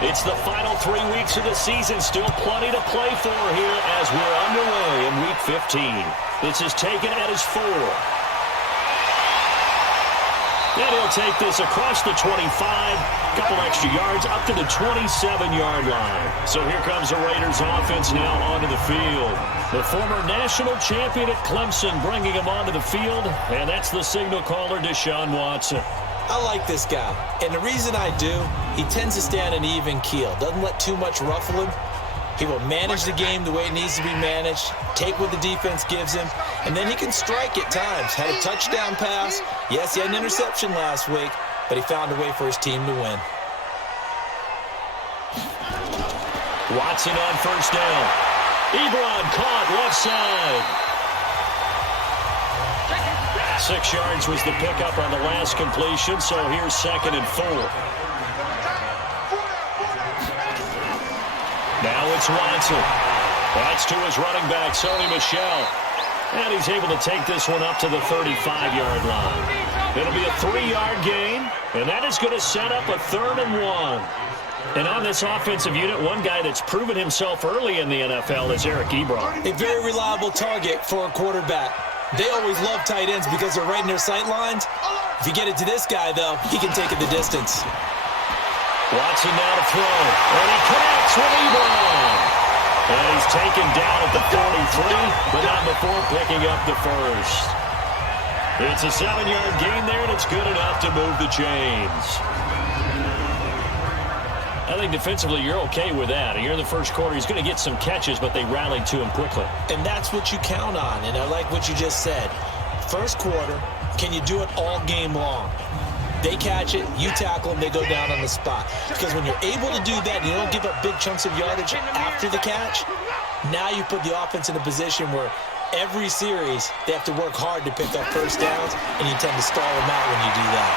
It's the final 3 weeks of the season. Still plenty to play for here as we're underway in Week 15. This is taken at his 4. And he'll take this across the 25, a couple extra yards, up to the 27-yard line. So here comes the Raiders offense now onto the field. The former national champion at Clemson bringing him onto the field, and that's the signal caller, Deshaun Watson. I like this guy, and the reason I do, he tends to stay on an even keel, doesn't let too much ruffle him. He will manage the game the way it needs to be managed, take what the defense gives him, and then he can strike at times. Had a touchdown pass. Yes, he had an interception last week, but he found a way for his team to win. Watson on first down. Ebron caught left side. 6 yards was the pickup on the last completion, so here's 2nd and 4. Now it's Watson. That's to his running back, Sony Michel. And he's able to take this one up to the 35-yard line. It'll be a 3-yard gain, and that is going to set up a 3rd and 1. And on this offensive unit, one guy that's proven himself early in the NFL is Eric Ebron. A very reliable target for a quarterback. They always love tight ends because they're right in their sight lines. If you get it to this guy, though, he can take it the distance. Watson now to throw, and he connects with Ebron. And he's taken down at the 43, but not before picking up the first. It's a 7-yard gain there, and it's good enough to move the chains. I think defensively you're okay with that. Here in the first quarter, he's going to get some catches, but they rallied to him quickly. And that's what you count on, and I like what you just said. First quarter, can you do it all game long? They catch it, you tackle them, they go down on the spot. Because when you're able to do that, you don't give up big chunks of yardage after the catch, now you put the offense in a position where every series they have to work hard to pick up first downs, and you tend to stall them out when you do that.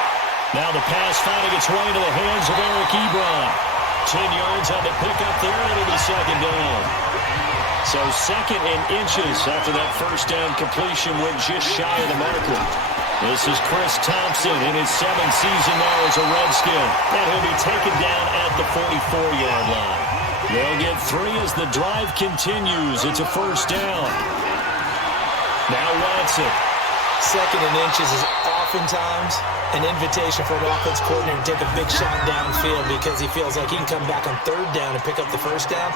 Now the pass finding its way into the hands of Eric Ebron. 10 yards on the pickup there, and it'll be 2nd down. So 2nd and inches after that first down completion went just shy of the marker. This is Chris Thompson in his 7th season now as a Redskin. And he'll be taken down at the 44-yard line. They'll get 3 as the drive continues. It's a first down. Now Watson. 2nd and inches is oftentimes an invitation for an offense coordinator to take a big shot downfield because he feels like he can come back on 3rd down and pick up the first down.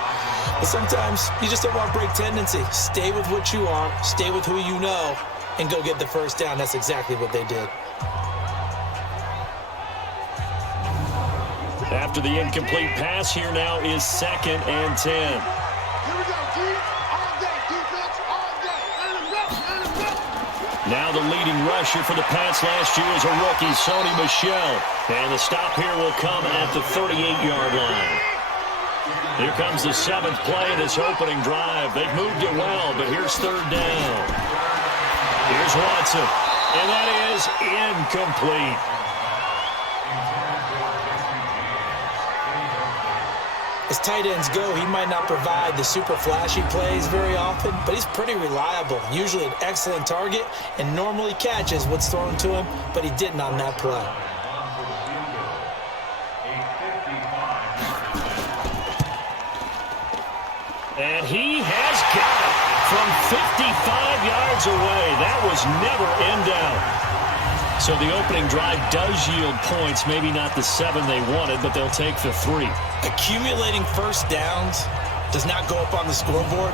But sometimes you just don't want to break tendency. Stay with what you are, stay with who you know, and go get the first down. That's exactly what they did. After the incomplete pass, here now is 2nd and 10. Here we go, G. All day, defense, all day. Now the leading rusher for the Pats last year is a rookie, Sony Michel. And the stop here will come at the 38-yard line. Here comes the 7th play of this opening drive. They've moved it well, but here's 3rd down. Here's Watson, and that is incomplete. As tight ends go, he might not provide the super flashy plays very often, but he's pretty reliable, usually an excellent target, and normally catches what's thrown to him, but he didn't on that play. And he has got it from 55 yards away. That was never in doubt. So the opening drive does yield points, maybe not the 7 they wanted, but they'll take the 3. Accumulating first downs does not go up on the scoreboard,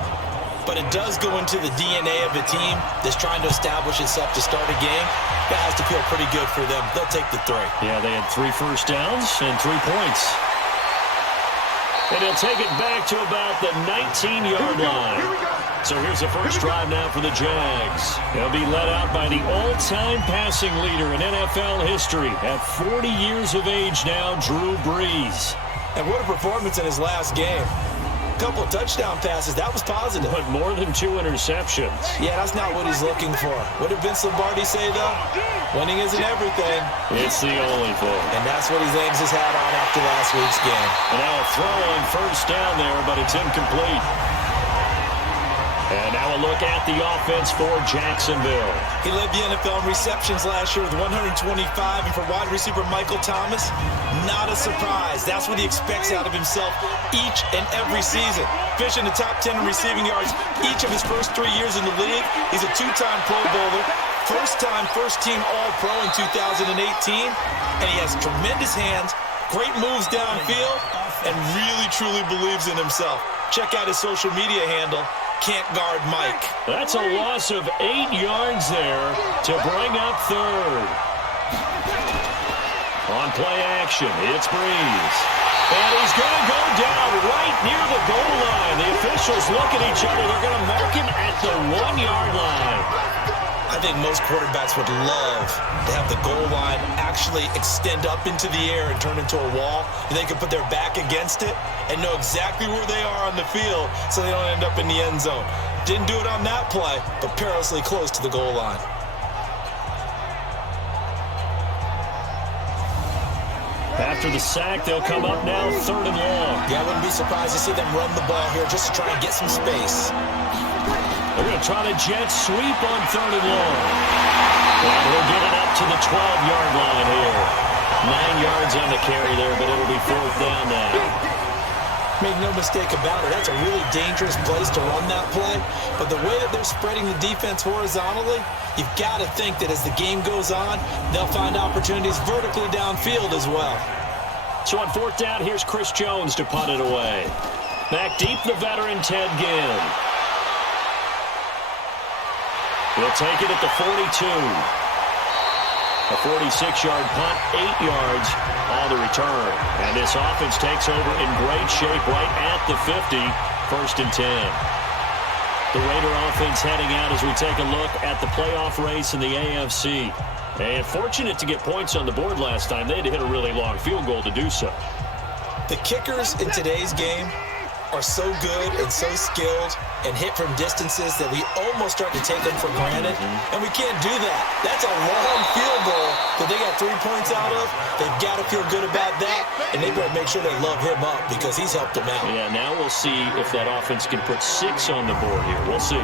but it does go into the DNA of a team that's trying to establish itself to start a game. That has to feel pretty good for them. They'll take the 3. Yeah, they had 3 first downs and 3 points. And he'll take it back to about the 19-yard line. So here's the first drive now for the Jags. They'll be led out by the all-time passing leader in NFL history at 40 years of age now, Drew Brees. And what a performance in his last game. A couple of touchdown passes, that was positive. But more than 2 interceptions. Yeah, that's not what he's looking for. What did Vince Lombardi say, though? Winning isn't everything. It's the only thing. And that's what he hangs his hat on after last week's game. And now a throw on first down there, but it's incomplete. And now a look at the offense for Jacksonville. He led the NFL in receptions last year with 125, and for wide receiver Michael Thomas, not a surprise. That's what he expects out of himself each and every season. Finishing the top 10 in receiving yards each of his first 3 years in the league. He's a two-time Pro Bowler, first-time first-team All-Pro in 2018, and he has tremendous hands, great moves downfield, and really, truly believes in himself. Check out his social media handle, Can't Guard Mike. That's a loss of 8 yards there to bring up third. On play action, it's Breeze. And he's going to go down right near the goal line. The officials look at each other. They're going to mark him at the 1-yard line. I think most quarterbacks would love to have the goal line actually extend up into the air and turn into a wall, and they can put their back against it and know exactly where they are on the field so they don't end up in the end zone. Didn't do it on that play, but perilously close to the goal line. After the sack, they'll come up now 3rd and long. Yeah, I wouldn't be surprised to see them run the ball here just to try and get some space. They're going to try to jet sweep on 3rd and long. And he'll get it up to the 12-yard line here. 9 yards on the carry there, but it'll be 4th down now. Make no mistake about it, that's a really dangerous place to run that play. But the way that they're spreading the defense horizontally, you've got to think that as the game goes on, they'll find opportunities vertically downfield as well. So on 4th down, here's Chris Jones to punt it away. Back deep, the veteran Ted Ginn. He'll take it at the 42. A 46-yard punt, 8 yards on the return. And this offense takes over in great shape right at the 50, 1st and 10. The Raider offense heading out as we take a look at the playoff race in the AFC. And fortunate to get points on the board last time. They had to hit a really long field goal to do so. The kickers in today's game are so good and so skilled and hit from distances that we almost start to take them for granted, and we can't do that. That's a long field goal that they got 3 points out of. They've got to feel good about that, and they better make sure they love him up because he's helped them out. Yeah, now we'll see if that offense can put 6 on the board here. We'll see.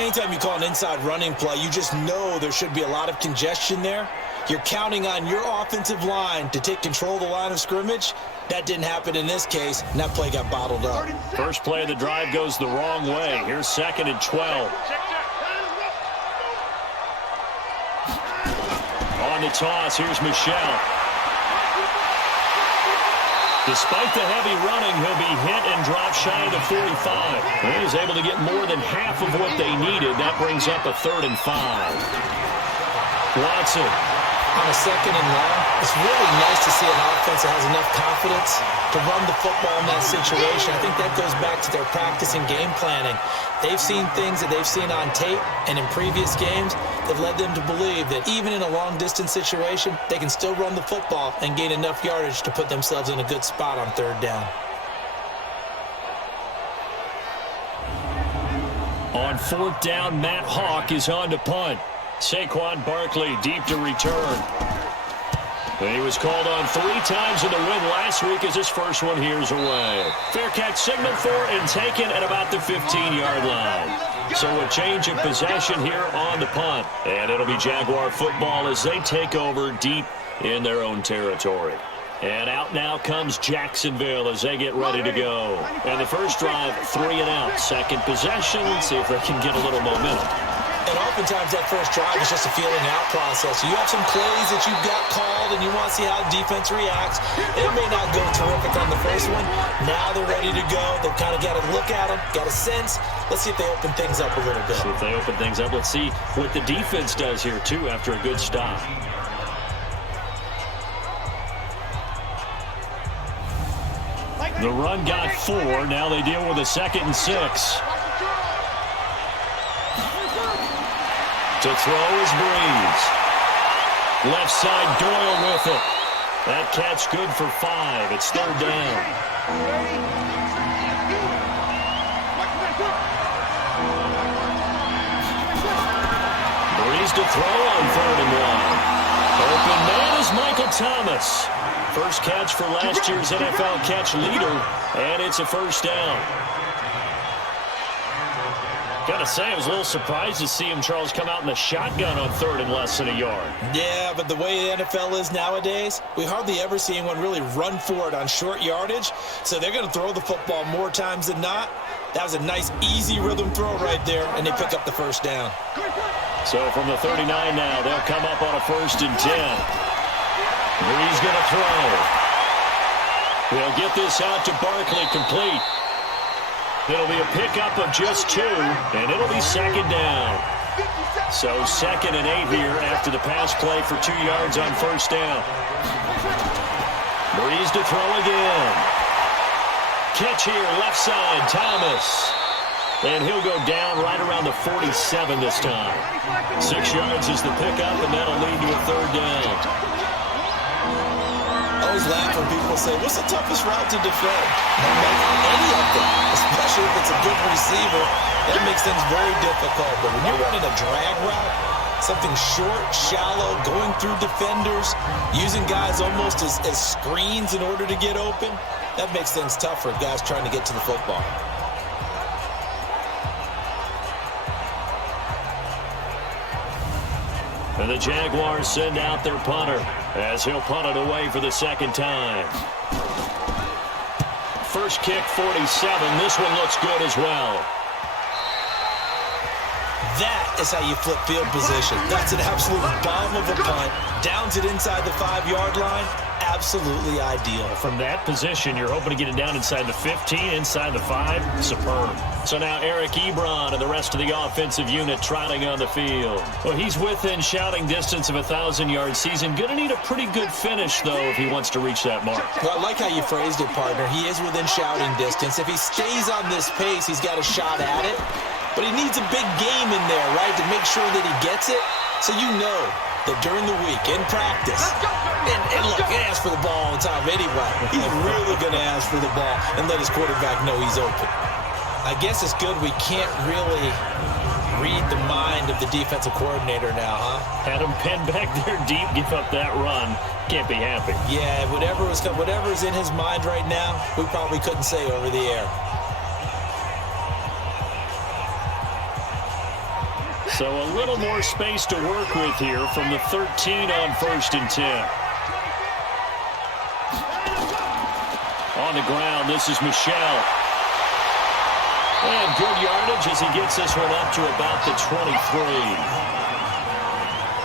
Anytime you call an inside running play, you just know there should be a lot of congestion there. You're counting on your offensive line to take control of the line of scrimmage. That didn't happen in this case, and that play got bottled up. First play of the drive goes the wrong way. Here's 2nd and 12. On the toss, here's Michelle. Despite the heavy running, he'll be hit and drop shy of the 45. He was able to get more than half of what they needed. That brings up a 3rd and 5. Watson. On a 2nd and long, it's really nice to see an offense that has enough confidence to run the football in that situation. I think that goes back to their practice and game planning. They've seen things that they've seen on tape and in previous games that led them to believe that even in a long-distance situation, they can still run the football and gain enough yardage to put themselves in a good spot on 3rd down. On 4th down, Matt Hawk is on to punt. Saquon Barkley deep to return. He was called on 3 times in the win last week as his first one here's away. Fair catch signaled for and taken at about the 15-yard line. So a change of possession here on the punt. And it'll be Jaguar football as they take over deep in their own territory. And out now comes Jacksonville as they get ready to go. And the first drive, 3 and out. Second possession, see if they can get a little momentum. And oftentimes that first drive is just a feeling out process. You have some plays that you've got called and you want to see how the defense reacts. It may not go terrific on the first one. Now they're ready to go. They've kind of got to look at them, got a sense. Let's see if they open things up a little bit. See if they open things up. Let's see what the defense does here, too, after a good stop. The run got 4. Now they deal with a 2nd and 6. To throw is Breeze. Left side, Doyle with it. That catch good for 5. It's 3rd down. Breeze to throw on 3rd and 1. Open man is Michael Thomas. First catch for last year's NFL catch leader, and it's a 1st down. Gotta say, I was a little surprised to see him, Charles, come out in the shotgun on 3rd and less than a yard. Yeah, but the way the NFL is nowadays, we hardly ever see anyone really run for it on short yardage. So they're going to throw the football more times than not. That was a nice, easy rhythm throw right there, and they pick up the first down. So from the 39 now, they'll come up on a 1st and 10. Bree's going to throw. He'll get this out to Barkley, complete. It'll be a pickup of just 2, and it'll be 2nd down. So 2nd and 8 here after the pass play for 2 yards on 1st down. Breeze to throw again. Catch here, left side, Thomas. And he'll go down right around the 47 this time. 6 yards is the pickup, and that'll lead to a 3rd down. I always laugh when people say, what's the toughest route to defend? Any of them, especially if it's a good receiver, that makes things very difficult. But when you're running a drag route, something short, shallow, going through defenders, using guys almost as screens in order to get open, that makes things tough for guys trying to get to the football. And the Jaguars send out their punter as he'll punt it away for the 2nd time. First kick, 47. This one looks good as well. That is how you flip field position. That's an absolute bomb of a punt. Downs it inside the 5-yard line. Absolutely ideal. From that position, you're hoping to get it down inside the 15, inside the 5. Superb. So now Eric Ebron and the rest of the offensive unit trotting on the field. Well, he's within shouting distance of a 1,000-yard season. Going to need a pretty good finish, though, if he wants to reach that mark. Well, I like how you phrased it, partner. He is within shouting distance. If he stays on this pace, he's got a shot at it. But he needs a big game in there, right, to make sure that he gets it. So you know that during the week, in practice, and look, he asks for the ball all the time anyway. He's really going to ask for the ball and let his quarterback know he's open. I guess it's good we can't really read the mind of the defensive coordinator now, huh? Had him pinned back there deep, give up that run. Can't be happy. Yeah, whatever's in his mind right now, we probably couldn't say over the air. So a little more space to work with here from the 13 on 1st and 10. On the ground, this is Michel. And good yardage as he gets this one up to about the 23.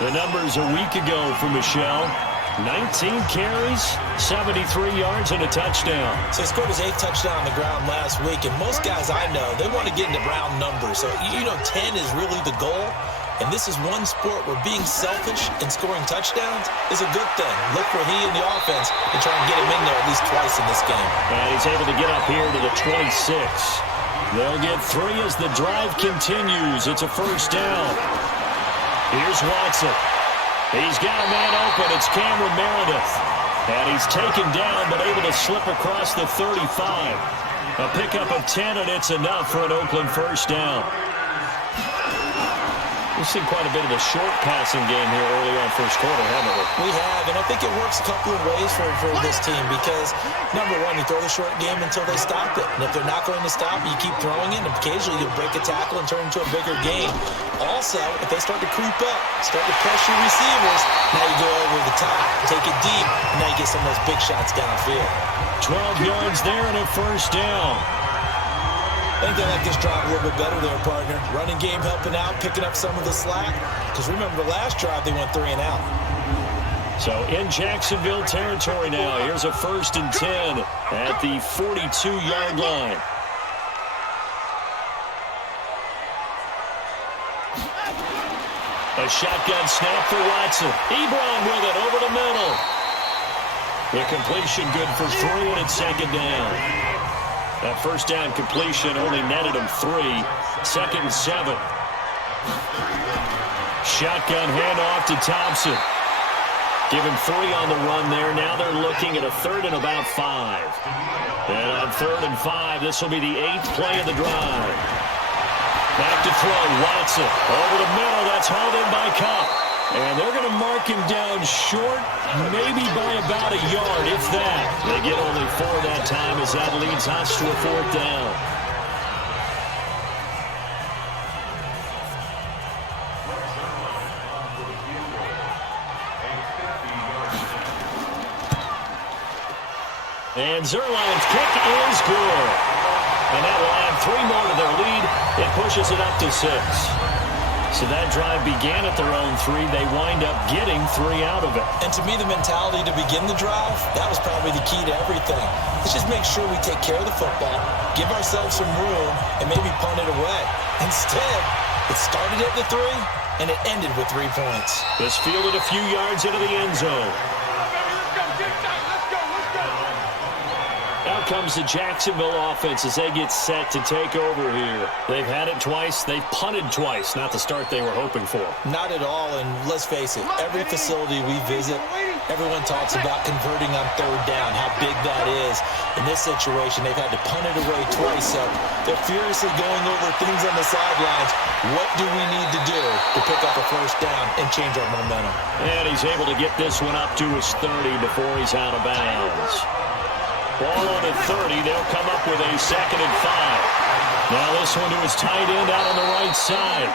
The numbers a week ago for Michel. 19 carries, 73 yards, and a touchdown. So he scored his 8th touchdown on the ground last week, and most guys I know, they want to get into round numbers. So, 10 is really the goal, and this is one sport where being selfish and scoring touchdowns is a good thing. Look for he and the offense to try and get him in there at least twice in this game. And he's able to get up here to the 26. They'll get 3 as the drive continues. It's a 1st down. Here's Watson. He's got a man open. It's Cameron Meredith. And he's taken down but able to slip across the 35. A pickup of 10, and it's enough for an Oakland 1st down. We've seen quite a bit of a short passing game here early on 1st quarter, haven't we? We have, and I think it works a couple of ways for this team because, number one, you throw the short game until they stop it. And if they're not going to stop, you keep throwing it, and occasionally you'll break a tackle and turn into a bigger game. Also, if they start to creep up, start to pressure receivers, now you go over the top, take it deep, and now you get some of those big shots downfield. 12 yards there and a 1st down. I think they like this drive a little bit better there, partner. Running game helping out, picking up some of the slack. Because remember, the last drive, they went 3 and out. So in Jacksonville territory now. Here's a 1st and 10 at the 42-yard line. A shotgun snap for Watson. Ebron with it over the middle. The completion good for 3, and it's 2nd down. That 1st down completion only netted him 3. 2nd and 7. Shotgun handoff to Thompson. Give him 3 on the run there. Now they're looking at a 3rd and about 5. And on 3rd and 5, this will be the 8th play of the drive. Back to throw, Watson. Over the middle, that's hauled in by Cup. And they're going to mark him down short, maybe by about a yard, if that. They get only 4 that time as that leads us to a 4th down. And Zerline's kick is good. And that will add 3 more to their lead. It pushes it up to 6. So that drive began at their own 3. They wind up getting 3 out of it. And to me, the mentality to begin the drive, that was probably the key to everything. Let's just make sure we take care of the football, give ourselves some room, and maybe punt it away. Instead, it started at the 3, and it ended with 3 points. This fielded a few yards into the end zone. Out comes the Jacksonville offense as they get set to take over here. They've had it twice. They've punted twice. Not the start they were hoping for. Not at all, and let's face it, every facility we visit, everyone talks about converting on 3rd down, how big that is. In this situation, they've had to punt it away twice, so they're furiously going over things on the sidelines. What do we need to do to pick up a 1st down and change our momentum? And he's able to get this one up to his 30 before he's out of bounds. Ball on at 30. They'll come up with a 2nd and 5. Now this one to his tight end out on the right side.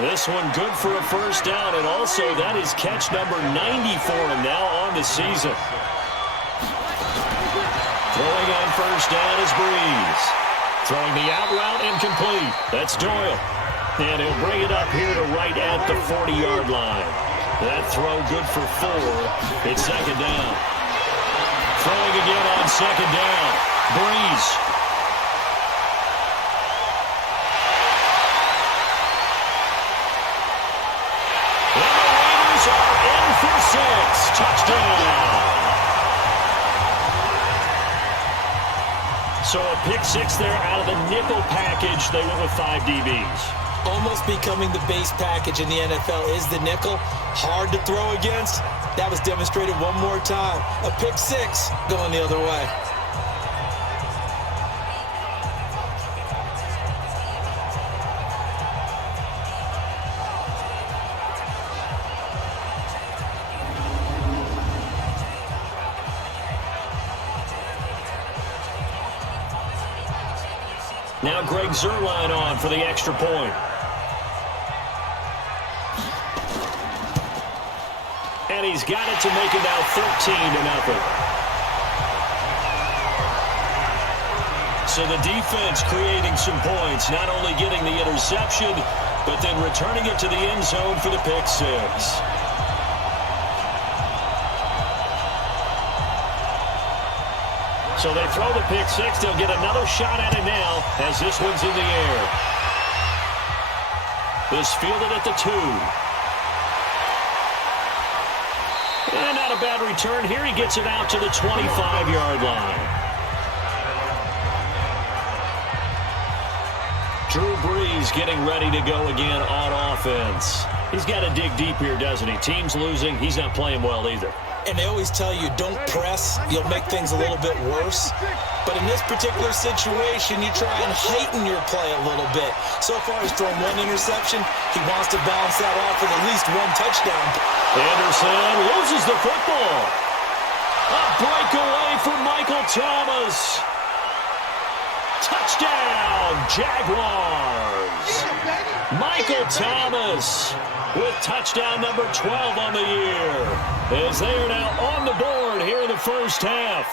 This one good for a 1st down, and also that is catch number 90 for him now on the season. Throwing on 1st down is Breeze. Throwing the out route incomplete. That's Doyle. And he'll bring it up here to right at the 40-yard line. That throw good for 4. It's 2nd down. Throwing again on 2nd down. Breeze. And the Raiders are in for 6. Touchdown. So a pick 6 there out of the nickel package. They went with 5 DBs. Almost becoming the base package in the NFL is the nickel. Hard to throw against. That was demonstrated one more time. A pick 6 going the other way. Now Greg Zerline on for the extra point. And he's got it to make it now 13-0. So the defense creating some points, not only getting the interception, but then returning it to the end zone for the pick 6. So they throw the pick 6. They'll get another shot at it now as this one's in the air. This fielded at the 2. And not a bad return. Here he gets it out to the 25-yard line. Drew Brees getting ready to go again on offense. He's got to dig deep here, doesn't he? Team's losing. He's not playing well either. And they always tell you, don't press. You'll make things a little bit worse. But in this particular situation, you try and heighten your play a little bit. So far, he's thrown 1 interception. He wants to bounce that off with at least 1 touchdown. Anderson loses the football. A breakaway for Michael Thomas. Touchdown, Jaguars. Michael Thomas with touchdown number 12 on the year, as they are now on the board here in the first half.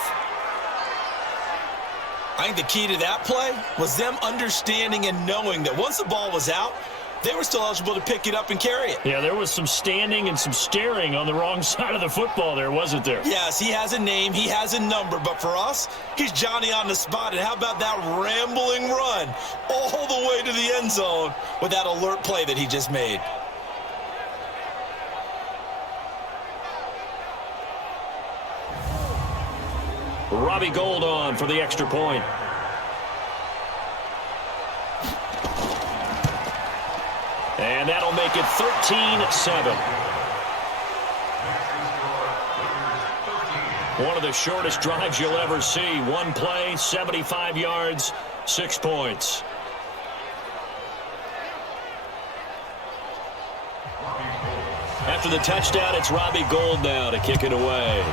I think the key to that play was them understanding and knowing that once the ball was out, they were still eligible to pick it up and carry it. Yeah, there was some standing and some staring on the wrong side of the football there, wasn't there? Yes, he has a name, he has a number, but for us, he's Johnny on the spot. And how about that rambling run all the way to the end zone with that alert play that he just made? Robbie Gould on for the extra point. And that'll make it 13-7. One of the shortest drives you'll ever see. One play, 75 yards, 6 points. After the touchdown, it's Robbie Gould now to kick it away.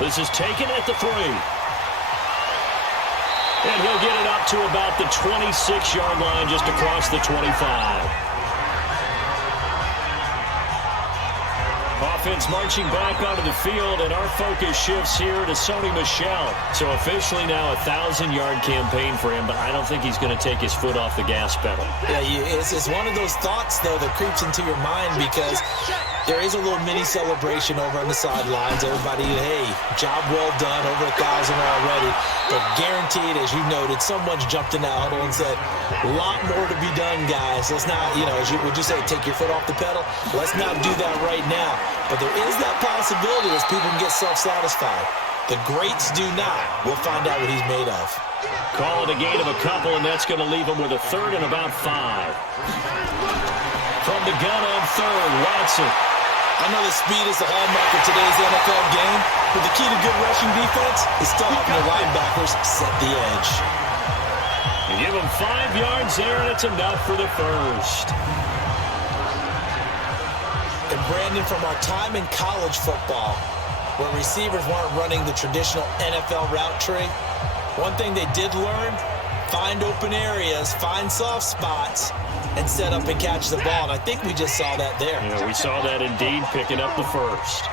This is taken at the 3. And he'll get it up to about the 26-yard line, just across the 25. offense marching back onto the field, and our focus shifts here to Sony Michel. So officially now a 1,000-yard campaign for him, but I don't think he's going to take his foot off the gas pedal. Yeah, it's one of those thoughts, though, that creeps into your mind because there is a little mini celebration over on the sidelines. Everybody, hey, job well done, over 1,000 already. But guaranteed, as you noted, someone's jumped in that huddle and said, a lot more to be done, guys. Let's not, as you would just say, take your foot off the pedal. Let's not do that right now. But there is that possibility as people can get self-satisfied. The greats do not. We'll find out what he's made of. Call it a gain of a couple, and that's going to leave him with a third and about 5. From the gun on third, Watson. I know that speed is the hallmark of today's NFL game, but the key to good rushing defense is still having your linebackers set the edge. You give him 5 yards there, and it's enough for the first. And Brandon, from our time in college football, where receivers weren't running the traditional NFL route tree, one thing they did learn, find open areas, find soft spots, and set up and catch the ball. And I think we just saw that there. Yeah, we saw that indeed, picking up the first.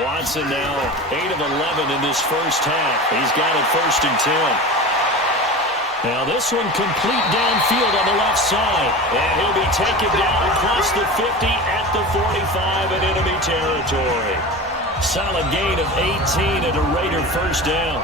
Watson now 8 of 11 in this first half. He's got it 1st and 10. Now this one complete downfield on the left side. And he'll be taken down across the 50 at the 45 in enemy territory. Solid gain of 18 and a Raider first down.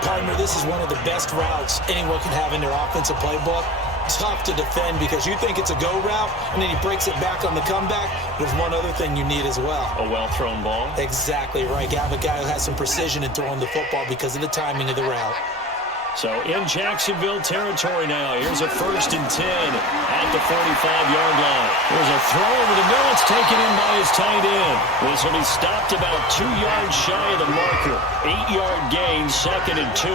Partner, this is one of the best routes anyone can have in their offensive playbook. Tough to defend because you think it's a go route, and then he breaks it back on the comeback. There's one other thing you need as well. A well-thrown ball? Exactly right. You have a guy who has some precision in throwing the football because of the timing of the route. So in Jacksonville territory now. Here's a 1st and 10 at the 45-yard line. There's a throw over the middle. It's taken in by his tight end. This will be stopped about 2 yards shy of the marker. 8-yard gain, 2nd and 2.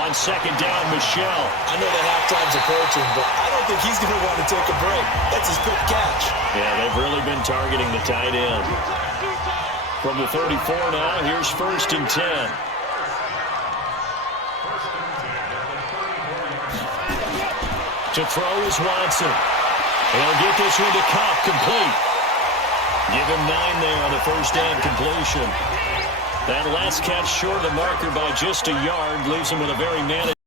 On 2nd down, Michel. I know that halftime's approaching, but I don't think he's going to want to take a break. That's his quick catch. Yeah, they've really been targeting the tight end. From the 34 now, here's 1st and 10. To throw is Watson. He'll get this one to Cup, complete. Give him 9 there on the first down completion. That last catch short of the marker by just a yard leaves him with a very managed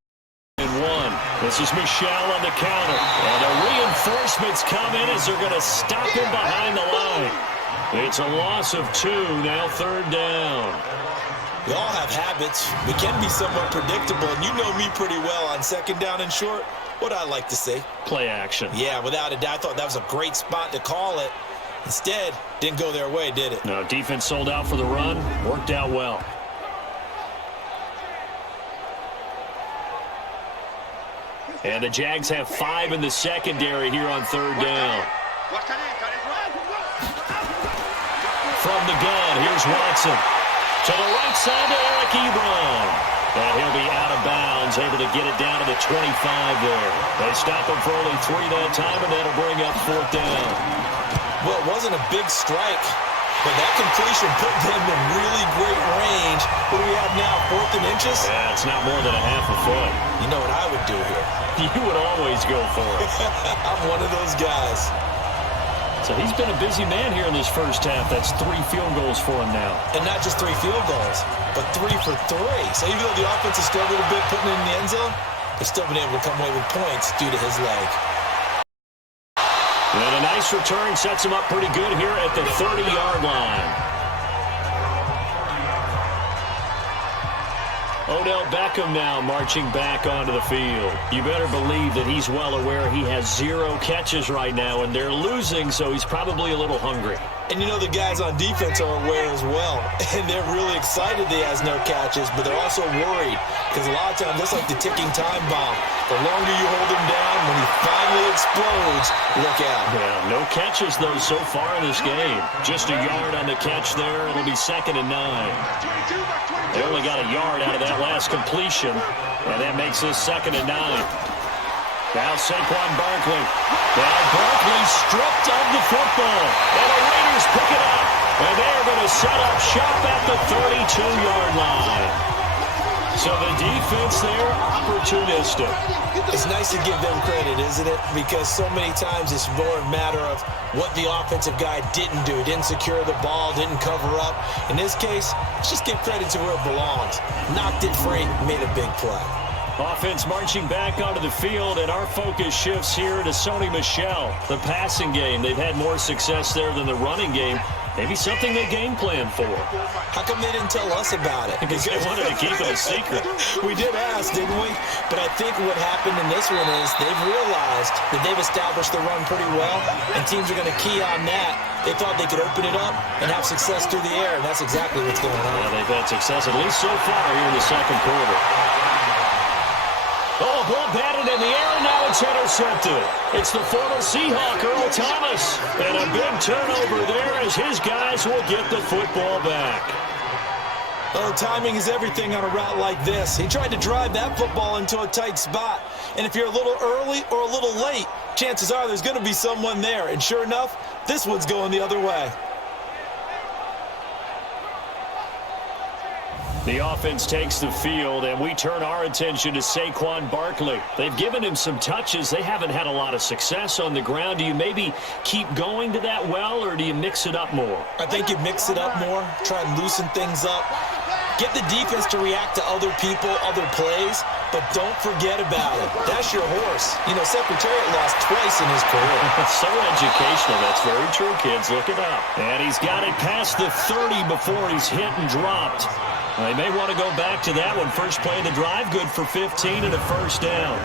and 1. This is Michel on the counter. And the reinforcements come in as they're going to stop him behind the line. It's a loss of 2, now 3rd down. We all have habits. We can be somewhat predictable, and you know me pretty well on 2nd down and short. What I like to say? Play action. Yeah, without a doubt. I thought that was a great spot to call it. Instead, didn't go their way, did it? No, defense sold out for the run. Worked out well. And the Jags have 5 in the secondary here on 3rd down. From the gun, here's Watson. To the right side to Eric Ebron. And he'll be out of bounds, able to get it down to the 25 there. They stop him for only 3 that time, and that'll bring up 4th down. Well, it wasn't a big strike, but that completion put them in really great range. What do we have now, 4th and inches? Yeah, it's not more than a half a foot. You know what I would do here? You would always go for it. I'm one of those guys. So he's been a busy man here in this first half. That's 3 field goals for him now. And not just 3 field goals, but 3 for 3. So even though the offense has struggled a bit putting it in the end zone, they've still been able to come away with points due to his leg. And a nice return sets him up pretty good here at the 30-yard line. Odell Beckham now marching back onto the field. You better believe that he's well aware he has 0 catches right now, and they're losing, so he's probably a little hungry. And you know the guys on defense are aware as well. And they're really excited that he has no catches, but they're also worried. Because a lot of times, that's like the ticking time bomb. The longer you hold him down, when he finally explodes, look out. Yeah, no catches, though, so far in this game. Just a yard on the catch there. It'll be 2nd and 9. They only got a yard out of that last completion, and that makes this 2nd and 9. Now Saquon Barkley. Now Barkley stripped of the football, and the Raiders pick it up, and they're going to set up shop at the 32-yard line. So the defense there, opportunistic. It's nice to give them credit, isn't it? Because so many times it's more a matter of what the offensive guy didn't do. Didn't secure the ball, didn't cover up. In this case, let's just give credit to where it belongs. Knocked it free, made a big play. Offense marching back onto the field, and our focus shifts here to Sony Michel. The passing game, they've had more success there than the running game. Maybe something they game plan for. How come they didn't tell us about it? Because they wanted to keep it a secret. We did ask, didn't we? But I think what happened in this one is they've realized that they've established the run pretty well, and teams are going to key on that. They thought they could open it up and have success through the air, and that's exactly what's going on. Yeah, they've had success, at least so far, here in the second quarter. Oh, ball batted in the air, and now it's intercepted. It's the former Seahawk, Earl Thomas. And a big turnover there as his guys will get the football back. Oh, timing is everything on a route like this. He tried to drive that football into a tight spot. And if you're a little early or a little late, chances are there's going to be someone there. And sure enough, this one's going the other way. The offense takes the field, and we turn our attention to Saquon Barkley. They've given him some touches. They haven't had a lot of success on the ground. Do you maybe keep going to that well, or do you mix it up more? I think you mix it up more, try and loosen things up. Get the defense to react to other people, other plays, but don't forget about it. That's your horse. You know, Secretariat lost twice in his career. So educational. That's very true, kids. Look it up. And he's got it past the 30 before he's hit and dropped. They may want to go back to that one. First play of the drive, good for 15 and a first down.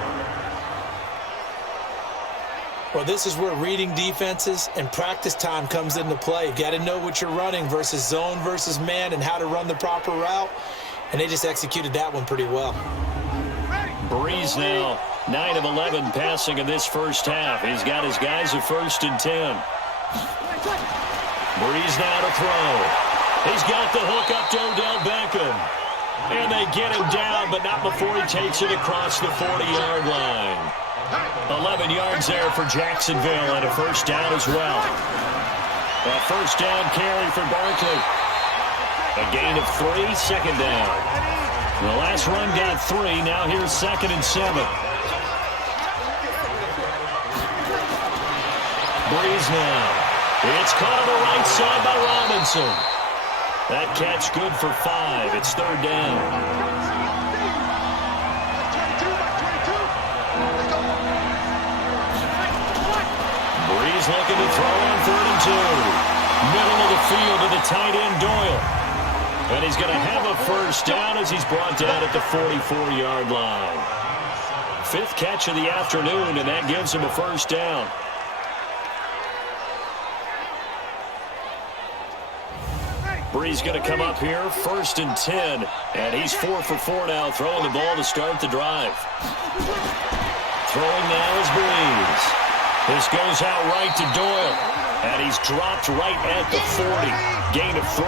Well, this is where reading defenses and practice time comes into play. You've got to know what you're running versus zone versus man and how to run the proper route. And they just executed that one pretty well. Breeze now, 9 of 11 passing in this first half. He's got his guys at 1st and 10. Breeze now to throw. He's got the hook up to Odell Beckham. And they get him down, but not before he takes it across the 40-yard line. 11 yards there for Jacksonville and a first down as well. A first down carry for Barkley. A gain of 3, second down. The last run got 3. Now here's 2nd and 7. Breeze now. It's caught on the right side by Robinson. That catch good for 5. It's 3rd down. Breeze looking to throw on 3rd and 2. Middle of the field to the tight end, Doyle. And he's going to have a first down as he's brought down at the 44-yard line. 5th catch of the afternoon, and that gives him a first down. Breeze going to come up here, 1st and 10. And he's 4 for 4 now, throwing the ball to start the drive. Throwing now is Breeze. This goes out right to Doyle. And he's dropped right at the 40. Gain of 3.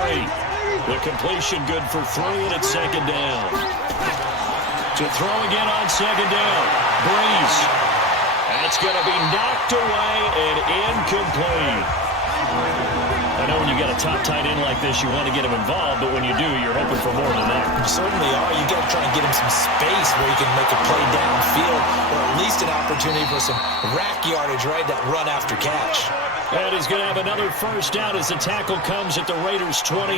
The completion good for 3, and it's 2nd down. To throw again on 2nd down. Breeze. That's going to be knocked away and incomplete. I know when you got a top tight end like this, you want to get him involved, but when you do, you're hoping for more than that. You certainly are. You got to try and get him some space where he can make a play downfield, or at least an opportunity for some rack yardage, right? That run after catch. And he's going to have another first down as the tackle comes at the Raiders' 28.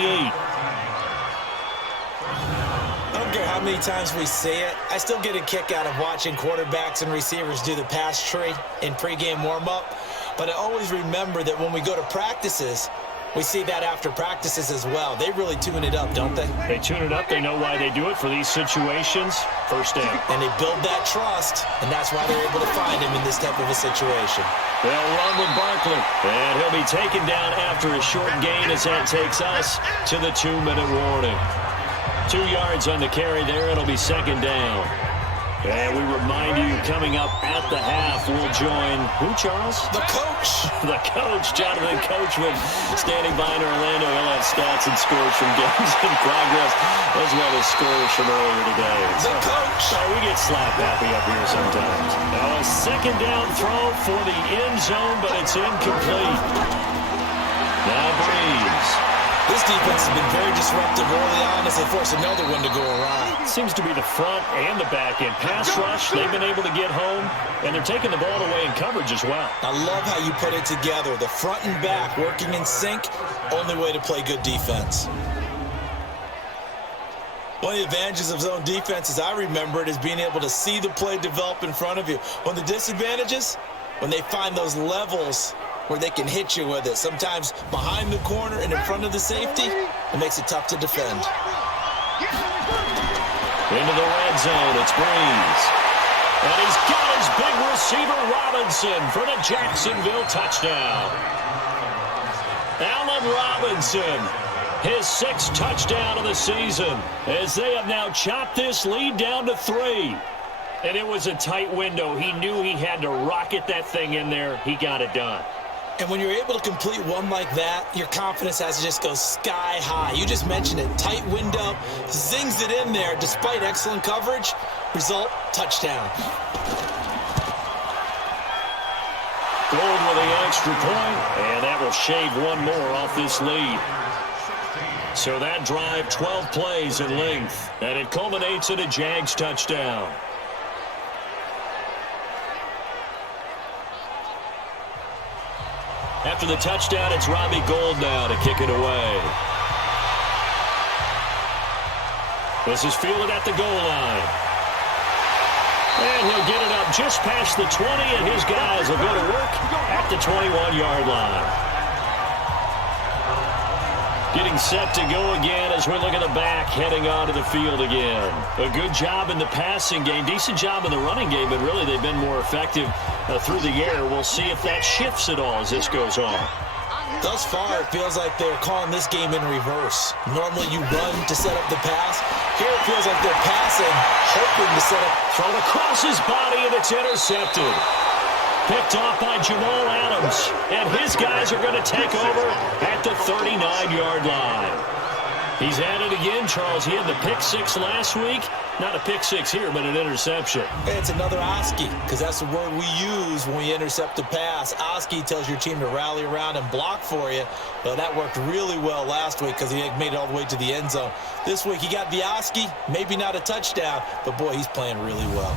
I don't care how many times we see it. I still get a kick out of watching quarterbacks and receivers do the pass tree in pregame warm-up. But I always remember that when we go to practices, we see that after practices as well. They really tune it up, don't they? They tune it up. They know why they do it for these situations. First down. And they build that trust, and that's why they're able to find him in this type of a situation. They'll run with Barkley. And he'll be taken down after a short gain as that takes us to the 2-minute warning. 2 yards on the carry there. It'll be 2nd down. And we remind you, coming up at the half, we'll join, who, Charles? The coach. The coach, Jonathan Coachman, standing by in Orlando. He'll have stats and scores from games in progress, as well as scores from earlier today. The coach. Sorry, we get slap happy up here sometimes. Now a 2nd down throw for the end zone, but it's incomplete. Now Breeze. This defense has been very disruptive early on as they force another one to go awry. Seems to be the front and the back end. Pass rush, they've been able to get home, and they're taking the ball away in coverage as well. I love how you put it together. The front and back working in sync, only way to play good defense. One of the advantages of zone defense, as I remember it, is being able to see the play develop in front of you. One of the disadvantages, when they find those levels where they can hit you with it, sometimes behind the corner and in front of the safety, it makes it tough to defend. Into the red zone, it's Breeze. And he's got his big receiver, Robinson, for the Jacksonville touchdown. Allen Robinson, his 6th touchdown of the season, as they have now chopped this lead down to 3. And it was a tight window. He knew he had to rocket that thing in there. He got it done. And when you're able to complete one like that, your confidence has to just go sky high. You just mentioned it. Tight window, zings it in there despite excellent coverage. Result, touchdown. Gold with the extra point, and that will shave one more off this lead. So that drive, 12 plays in length, and it culminates in a Jags touchdown. After the touchdown, it's Robbie Gould now to kick it away. This is fielded at the goal line. And he'll get it up just past the 20, and his guys will go to work at the 21-yard line. Getting set to go again as we look at the back heading onto the field again. A good job in the passing game, decent job in the running game, but really they've been more effective through the air. We'll see if that shifts at all as this goes on. Thus far, it feels like they're calling this game in reverse. Normally you run to set up the pass. Here it feels like they're passing, hoping to set up. Thrown across his body, and it's intercepted. Picked off by Jamal Adams, and his guys are going to take over at the 39-yard line. He's at it again, Charles. He had the pick 6 last week. Not a pick 6 here, but an interception. It's another Oski, because that's the word we use when we intercept a pass. Oski tells your team to rally around and block for you. Well, that worked really well last week because he made it all the way to the end zone. This week he got the Oski, maybe not a touchdown, but boy, he's playing really well.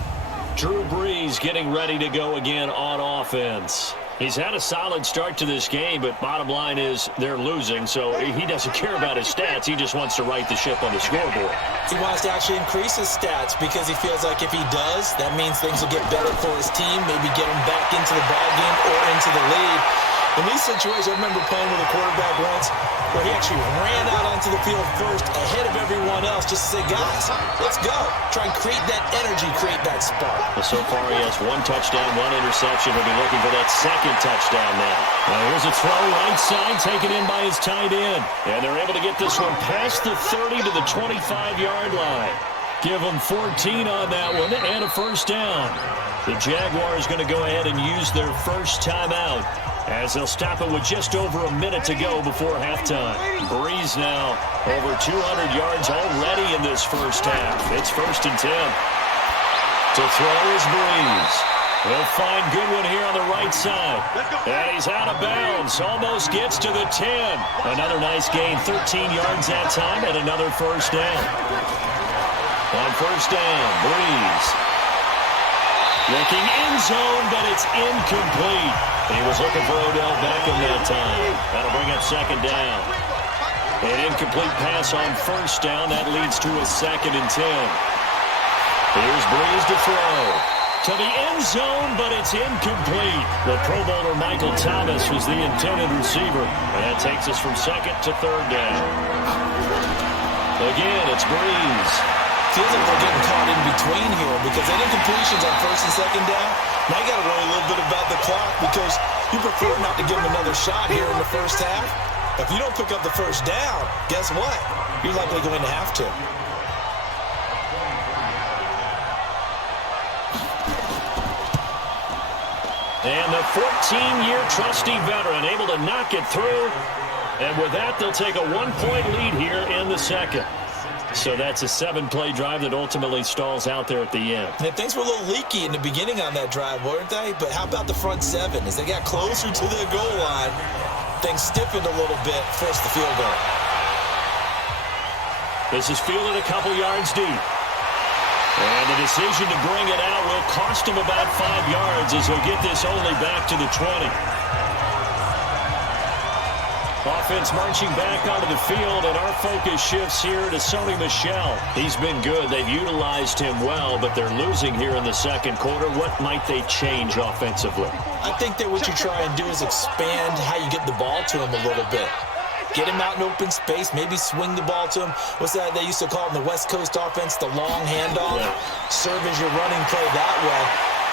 Drew Brees getting ready to go again on offense. He's had a solid start to this game, but bottom line is they're losing, so he doesn't care about his stats. He just wants to right the ship on the scoreboard. He wants to actually increase his stats because he feels like if he does, that means things will get better for his team, maybe get him back into the ballgame or into the lead. In these situations, I remember playing with a quarterback once where he actually ran out onto the field first ahead of everyone else just to say, guys, let's go. Try and create that energy, create that spark. Well, so far he has 1 touchdown, 1 interception. He'll be looking for that 2nd touchdown now. Here's a throw right side taken in by his tight end. And they're able to get this one past the 30 to the 25-yard line. Give them 14 on that one and a first down. The Jaguars going to go ahead and use their first timeout as they'll stop it with just over a minute to go before halftime. Breeze now over 200 yards already in this first half. It's 1st and 10. To throw is Breeze. He'll find Goodwin here on the right side. And he's out of bounds. Almost gets to the 10. Another nice gain, 13 yards that time, and another first down. On first down, Breeze. Looking end zone, but it's incomplete. He was looking for Odell Beckham that time. That'll bring up 2nd down. An incomplete pass on first down. That leads to a 2nd and 10. Here's Breeze to throw. To the end zone, but it's incomplete. The Pro Bowler Michael Thomas was the intended receiver. And that takes us from 2nd to 3rd down. Again, it's Breeze. Feels like they're getting caught in between here because they did completions on 1st and 2nd down. Now you got to worry a little bit about the clock because you prefer not to give them another shot here in the first half. If you don't pick up the first down, guess what? You're likely going to have to. And the 14-year trusty veteran able to knock it through. And with that, they'll take a 1-point lead here in the 2nd. So that's a 7-play drive that ultimately stalls out there at the end. And things were a little leaky in the beginning on that drive, weren't they? But how about the front 7? As they got closer to the goal line, things stiffened a little bit, forced the field goal. This is fielded a couple yards deep. And the decision to bring it out will cost him about 5 yards as he'll get this only back to the 20. Offense marching back onto the field, and our focus shifts here to Sony Michel. He's been good. They've utilized him well, but they're losing here in the second quarter. What might they change offensively? I think that what you try and do is expand how you get the ball to him a little bit. Get him out in open space, maybe swing the ball to him. What's that they used to call in the West Coast offense, the long handoff? Yeah. Serve as your running play that way,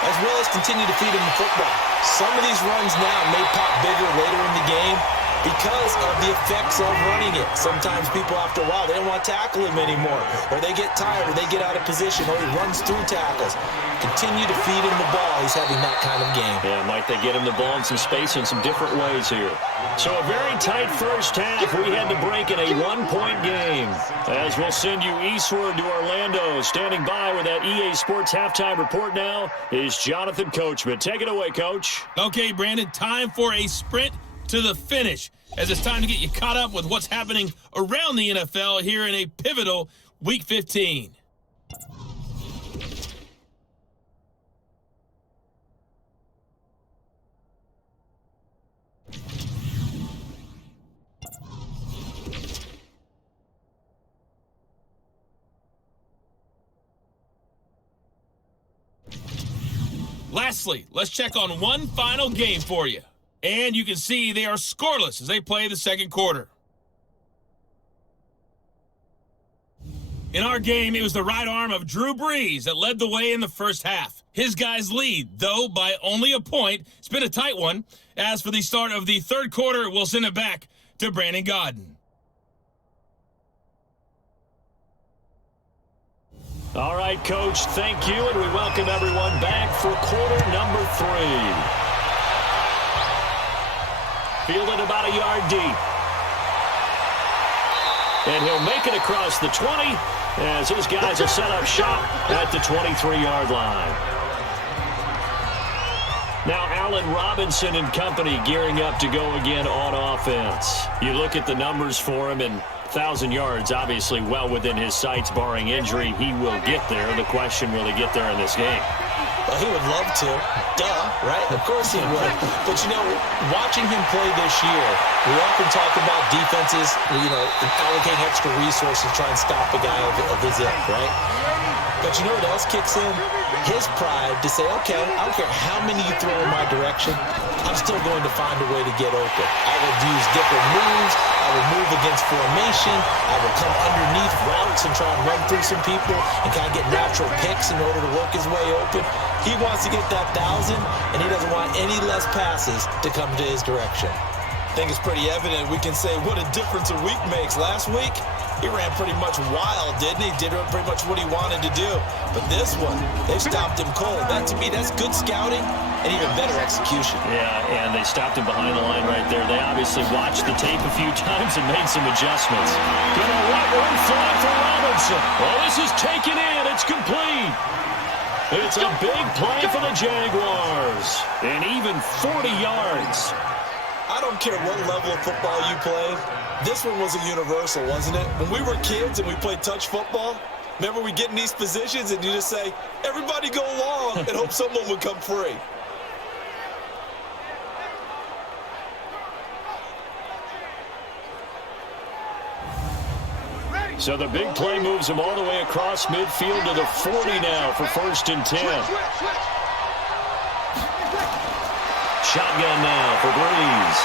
as well as continue to feed him the football. Some of these runs now may pop bigger later in the game because of the effects of running it. Sometimes people, after a while, they don't want to tackle him anymore, or they get tired, or they get out of position, or he runs through tackles. Continue to feed him the ball. He's having that kind of game. Yeah, might they get him the ball in some space in some different ways here. So a very tight first half. We had to break in a one-point game. As we'll send you eastward to Orlando. Standing by with that EA Sports halftime report now is Jonathan Coachman. Take it away, Coach. Okay, Brandon, time for a sprint to the finish, as it's time to get you caught up with what's happening around the NFL here in a pivotal Week 15. Lastly, let's check on one final game for you. And you can see they are scoreless as they play the second quarter. In our game, it was the right arm of Drew Brees that led the way in the first half. His guys lead, though, by only a point. It's been a tight one. As for the start of the third quarter, we'll send it back to Brandon Godden. All right, Coach, thank you, and we welcome everyone back for quarter number 3. Fielded about a yard deep. And he'll make it across the 20 as his guys will set up shop at the 23-yard line. Now Allen Robinson and company gearing up to go again on offense. You look at the numbers for him, and 1,000 yards obviously well within his sights, barring injury. He will get there. The question, will he get there in this game? Well, he would love to. Duh, right? Of course he would. But, you know, watching him play this year, we often talk about defenses, allocating extra resources to try and stop a guy of his ilk, right? But you know what else kicks in? His pride to say, okay, I don't care how many you throw in my direction, I'm still going to find a way to get open. I will use different moves. I will move against formation. I will come underneath routes and try and run through some people and kind of get natural picks in order to work his way open. He wants to get that 1,000, and he doesn't want any less passes to come to his direction. I think it's pretty evident. We can say what a difference a week makes. Last week, he ran pretty much wild, didn't he? Did pretty much what he wanted to do. But this one, they stopped him cold. That, to me, that's good scouting and even better execution. Yeah, and they stopped him behind the line right there. They obviously watched the tape a few times and made some adjustments. Gonna let one fly for Robinson. Well, this is taken in. It's complete. It's a big play for the Jaguars. And even 40 yards. I don't care what level of football you play. This one was a universal, wasn't it? When we were kids and we played touch football, remember we get in these positions and you just say, everybody go long, and hope someone would come free. So the big play moves him all the way across midfield to the 40 now for 1st and 10. Shotgun now for Brees.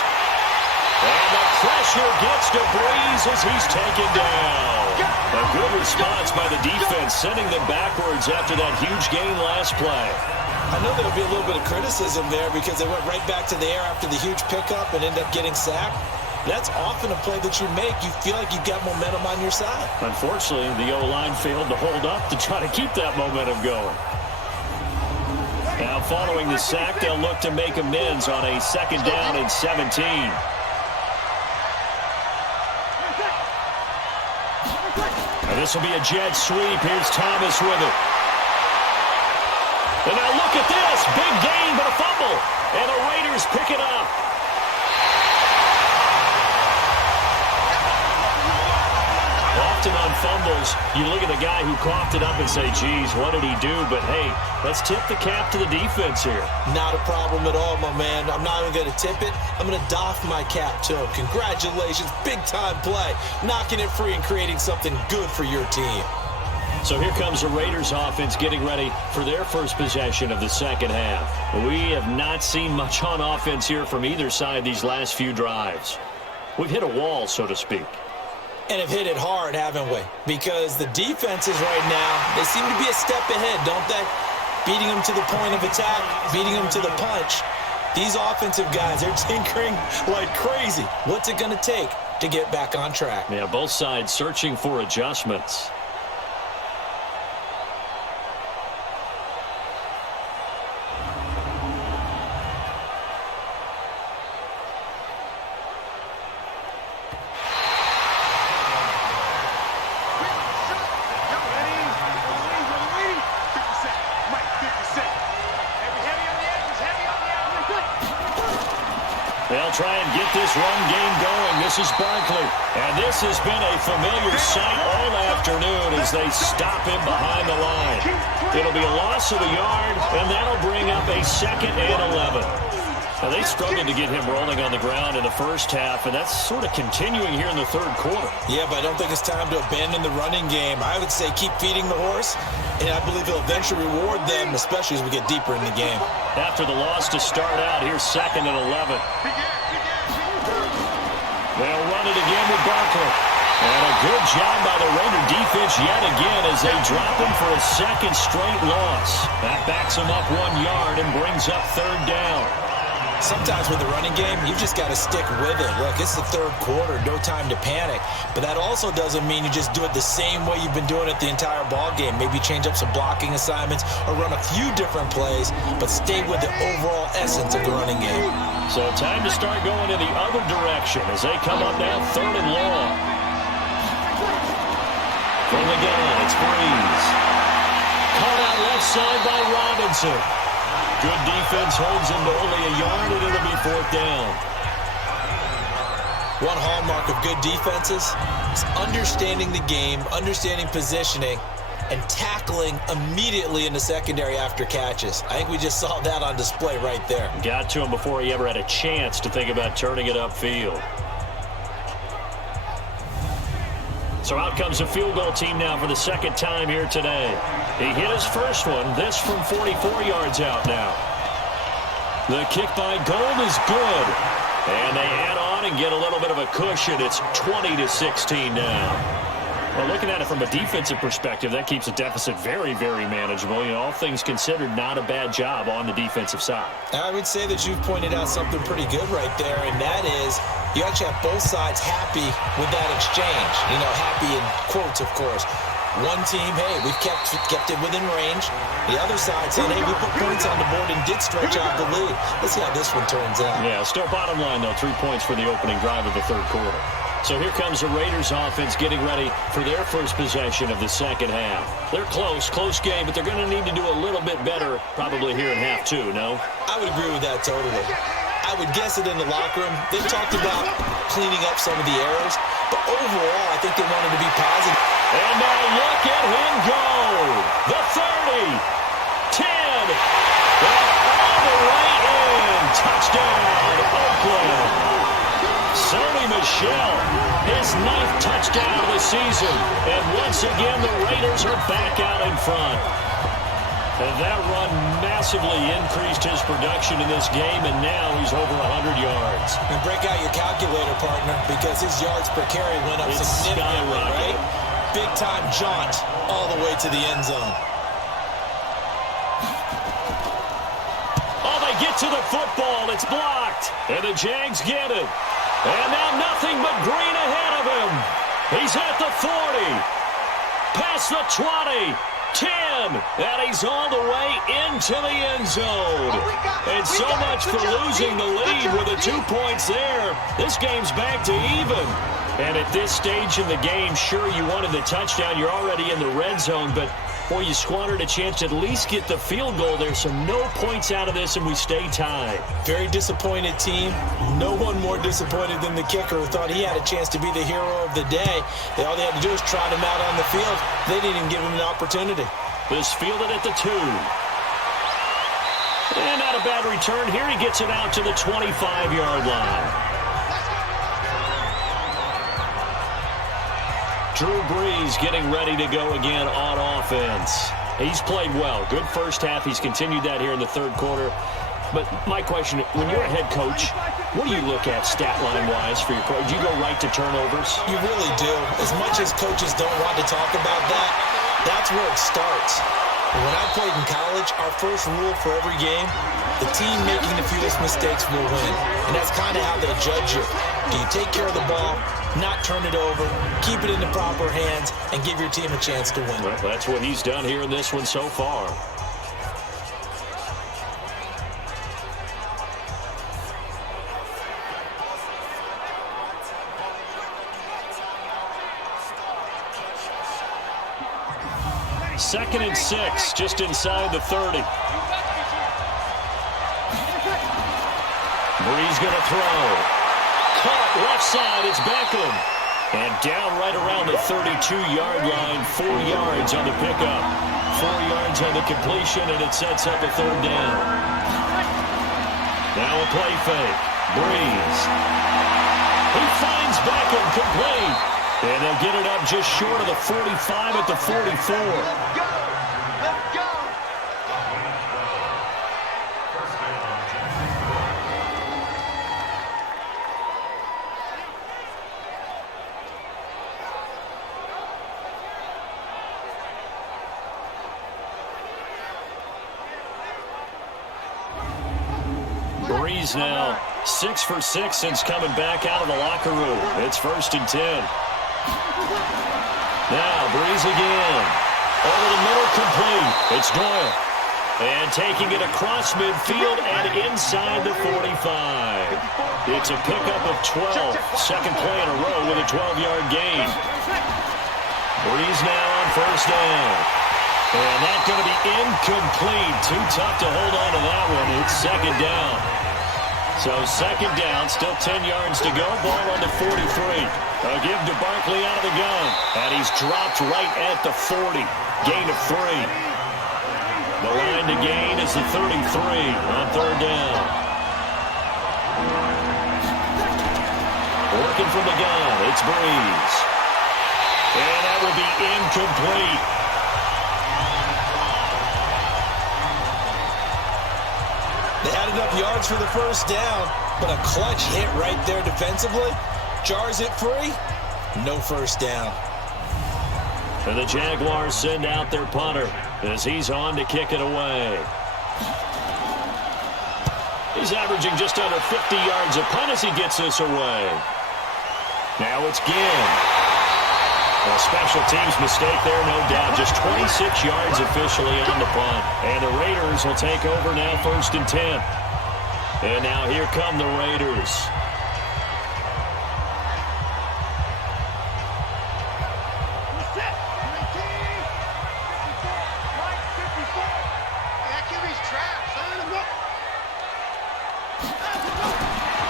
And the pressure gets to Brees as he's taken down. A good response by the defense, sending them backwards after that huge gain last play. I know there'll be a little bit of criticism there because they went right back to the air after the huge pickup and ended up getting sacked. That's often a play that you make. You feel like you've got momentum on your side. Unfortunately, the O-line failed to hold up to try to keep that momentum going. Now, following the sack, they'll look to make amends on a 2nd down and 17. And this will be a jet sweep. Here's Thomas with it. And now look at this. Big gain, but a fumble. And the Raiders pick it up. often on fumbles, you look at the guy who coughed it up and say, geez, what did he do? But, hey, let's tip the cap to the defense here. Not a problem at all, my man. I'm not even going to tip it. I'm going to doff my cap to him. Congratulations. Big-time play. Knocking it free and creating something good for your team. So here comes the Raiders offense getting ready for their first possession of the second half. We have not seen much on offense here from either side these last few drives. We've hit a wall, so to speak. And have hit it hard, haven't we? Because the defenses right now, they seem to be a step ahead, don't they? Beating them to the point of attack, beating them to the punch. These offensive guys, they're tinkering like crazy. What's it going to take to get back on track? Yeah, both sides searching for adjustments. They'll try and get this run game going. This is Barkley. And this has been a familiar sight all afternoon as they stop him behind the line. It'll be a loss of a yard, and that'll bring up a 2nd and 11. Now, they struggled to get him rolling on the ground in the first half, and that's sort of continuing here in the third quarter. Yeah, but I don't think it's time to abandon the running game. I would say keep feeding the horse, and I believe he'll eventually reward them, especially as we get deeper in the game. After the loss to start out, here's 2nd and 11. They'll run it again with Barkley. And a good job by the Raider defense yet again as they drop him for a 2nd straight loss. That backs him up 1 yard and brings up 3rd down. Sometimes with the running game, you just got to stick with it. Look, it's the third quarter, no time to panic. But that also doesn't mean you just do it the same way you've been doing it the entire ball game. Maybe change up some blocking assignments or run a few different plays, but stay with the overall essence of the running game. So time to start going in the other direction as they come up now 3rd and long. From the gun, it's Breeze. Caught out left side by Robinson. Good defense holds him to only a yard, and it'll be 4th down. One hallmark of good defenses is understanding the game, understanding positioning, and tackling immediately in the secondary after catches. I think we just saw that on display right there. Got to him before he ever had a chance to think about turning it upfield. So out comes a field goal team now for the 2nd time here today. He hit his first one, this from 44 yards out now. The kick by Gold is good. And they add on and get a little bit of a cushion. It's 20-16 now. Well, looking at it from a defensive perspective, that keeps the deficit very, very manageable. You know, all things considered, not a bad job on the defensive side. I would say that you've pointed out something pretty good right there, and that is you actually have both sides happy with that exchange. You know, happy in quotes, of course. One team, hey, we've kept it within range. The other side saying, hey, we put points on the board and did stretch out the lead. Let's see how this one turns out. Yeah, still bottom line, though, 3 points for the opening drive of the third quarter. So here comes the Raiders offense getting ready for their first possession of the second half. They're close game, but they're going to need to do a little bit better probably here in half 2, no? I would agree with that totally. I would guess it in the locker room. They've talked about cleaning up some of the errors, but overall, I think they wanted to be positive. And now look at him go. The 30, 10, and all the way in. Touchdown, Oakland. Sony Michel, his 9th touchdown of the season. And once again, the Raiders are back out in front. And that run massively increased his production in this game, and now he's over 100 yards. And break out your calculator, partner, because his yards per carry went up significantly, right? Big-time jaunt all the way to the end zone. Oh, they get to the football. It's blocked. And the Jags get it. And now nothing but green ahead of him. He's at the 40. Past the 20. 10, and he's all the way into the end zone. And so much for losing the lead with the 2 points there. This game's back to even. And at this stage in the game, sure, you wanted the touchdown. You're already in the red zone, but Boy, you squandered a chance to at least get the field goal there, so no points out of this, and we stay tied. Very disappointed team. No one more disappointed than the kicker who thought he had a chance to be the hero of the day. All they had to do was trot him out on the field. They didn't even give him an opportunity. This fielded at the 2. And not a bad return here. He gets it out to the 25-yard line. Drew Brees getting ready to go again on offense. He's played well. Good first half. He's continued that here in the third quarter. But my question, when you're a head coach, what do you look at stat line-wise for your coach? Do you go right to turnovers? You really do. As much as coaches don't want to talk about that, that's where it starts. When I played in college, our first rule for every game, the team making the fewest mistakes will win. And that's kind of how they judge you. Do you take care of the ball, not turn it over, keep it in the proper hands, and give your team a chance to win? Well, that's what he's done here in this one so far. Second and 6, just inside the 30. Brees going to throw. Caught left side, it's Beckham. And down right around the 32-yard line, 4 yards on the pickup. 4 yards on the completion, and it sets up a third down. Now a play fake. Brees. He finds Beckham complete. And they'll get it up just short of the 45 at the 44. Brees now 6 for 6 since coming back out of the locker room. It's 1st and 10. Now Brees again. Over the middle, complete. It's Doyle. And taking it across midfield and inside the 45. It's a pickup of 12. Second play in a row with a 12-yard gain. Brees now on 1st down. And that's going to be incomplete. Too tough to hold on to that one. It's 2nd down. So 2nd down, still 10 yards to go. Ball on the 43. A give to Barkley out of the gun. And he's dropped right at the 40. Gain of 3. The line to gain is the 33 on 3rd down. Working from the gun, it's Brees. And that will be incomplete. They had enough yards for the 1st down, but a clutch hit right there defensively jars it free. No 1st down. And the Jaguars send out their punter as he's on to kick it away. He's averaging just under 50 yards a punt as he gets this away. Now it's Ginn. A special teams mistake there, no doubt. Just 26 yards officially on the punt. And the Raiders will take over now 1st and 10. And now here come the Raiders.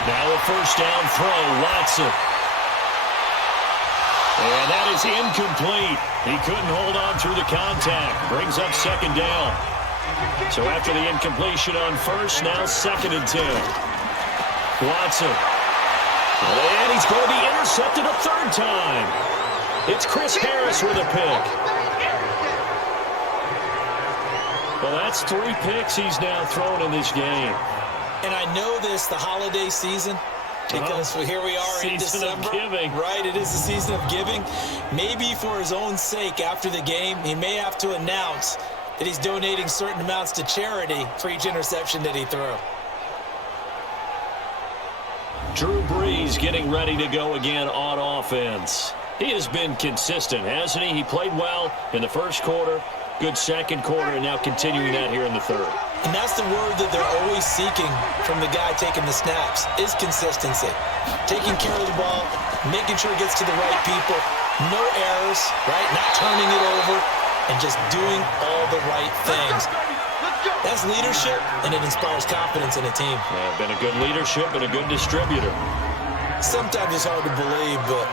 Now a 1st down throw, Watson. And that is incomplete. He couldn't hold on through the contact. Brings up 2nd down. So after the incompletion on 1st, now 2nd and 10. Watson. And he's going to be intercepted a 3rd time. It's Chris Harris with a pick. Well, that's 3 picks he's now thrown in this game. And I know this, the holiday season, because here we are in December. Season of giving. Right, it is the season of giving. Maybe for his own sake after the game, he may have to announce that he's donating certain amounts to charity for each interception that he threw. Drew Brees getting ready to go again on offense. He has been consistent, hasn't he? He played well in the 1st quarter, good 2nd quarter, and now continuing that here in the 3rd. And that's the word that they're always seeking from the guy taking the snaps, is consistency. Taking care of the ball, making sure it gets to the right people, no errors, right? Not turning it over. and just doing all the right things. That's leadership, and it inspires confidence in a team. Yeah, been a good leadership and a good distributor. Sometimes it's hard to believe, but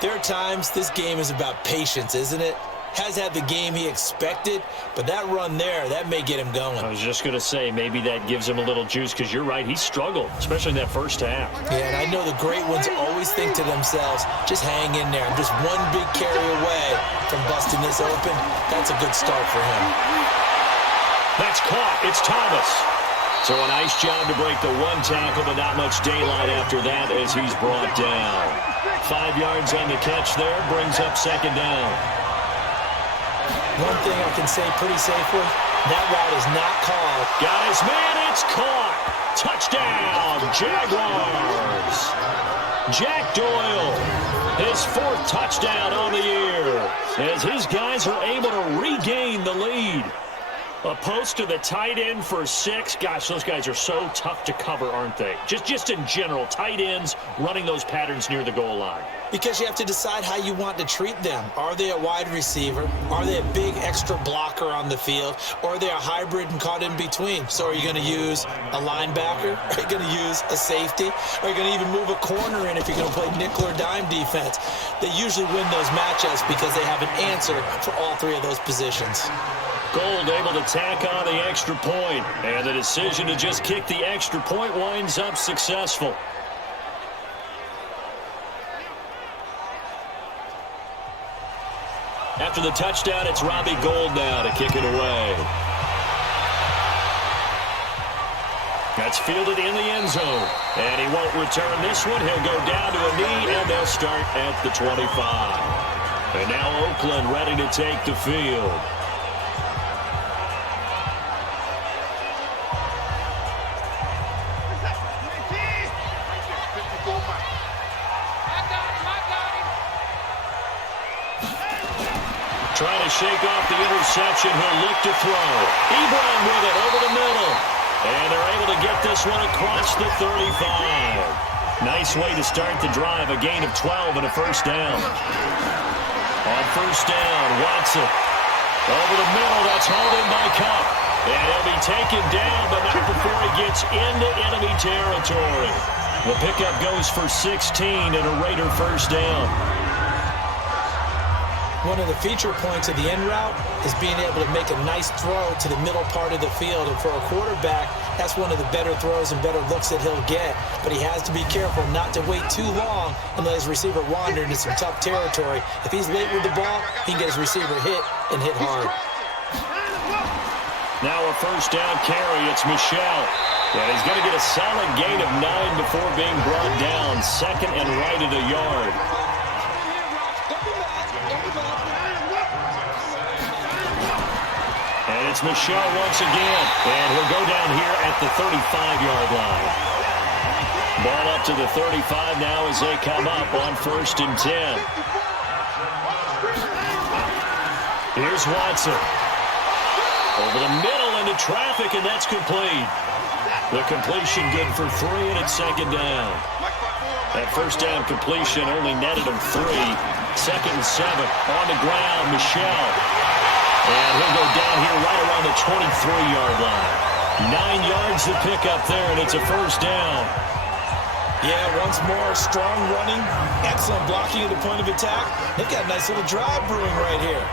there are times this game is about patience, isn't it? Has had the game he expected, but that run there, that may get him going. I was just going to say, maybe that gives him a little juice, because you're right, he struggled, especially in that first half. Yeah, and I know the great ones always think to themselves, just hang in there. I'm just one big carry away from busting this open. That's a good start for him. That's caught. It's Thomas. So a nice job to break the one tackle, but not much daylight after that as he's brought down. 5 yards on the catch there, brings up second down. One thing I can say pretty safely, that route is not called. Got his man, it's caught. Touchdown, Jaguars. Jack Doyle, his 4th touchdown on the year, as his guys are able to regain the lead. A post to the tight end for 6. Gosh, those guys are so tough to cover, aren't they? Just in general, tight ends running those patterns near the goal line. Because you have to decide how you want to treat them. Are they a wide receiver? Are they a big extra blocker on the field? Or are they a hybrid and caught in between? So are you going to use a linebacker? Are you going to use a safety? Are you going to even move a corner in if you're going to play nickel or dime defense? They usually win those matchups because they have an answer for all 3 of those positions. Gold able to tack on the extra point, and the decision to just kick the extra point winds up successful. After the touchdown, it's Robbie Gould now to kick it away. That's fielded in the end zone, and he won't return this one. He'll go down to a knee, and they'll start at the 25. And now Oakland ready to take the field. Trying to shake off the interception. He'll look to throw. Ebron with it over the middle. And they're able to get this one across the 35. Nice way to start the drive. A gain of 12 and a first down. On first down, Watson. Over the middle. That's hauled in by Cup. And he'll be taken down, but not before he gets into enemy territory. The pickup goes for 16 and a Raider first down. One of the feature points of the end route is being able to make a nice throw to the middle part of the field. And for a quarterback, that's one of the better throws and better looks that he'll get. But he has to be careful not to wait too long and let his receiver wander into some tough territory. If he's late with the ball, he can get his receiver hit and hit hard. Now a first down carry. It's Michelle. And he's going to get a solid gain of 9 before being brought down. Second and right at a yard. And it's Michelle once again. And he'll go down here at the 35-yard line. Ball up to the 35 now as they come up on first and 10. Here's Watson. Over the middle into traffic, and that's complete. The completion good for 3, and it's second down. That first down completion only netted him 3. Second and 7 on the ground, Michelle. And he'll go down here right around the 23-yard line. 9 yards to pick up there, and it's a first down. Yeah, once more, strong running, excellent blocking at the point of attack. They've got a nice little drive brewing right here.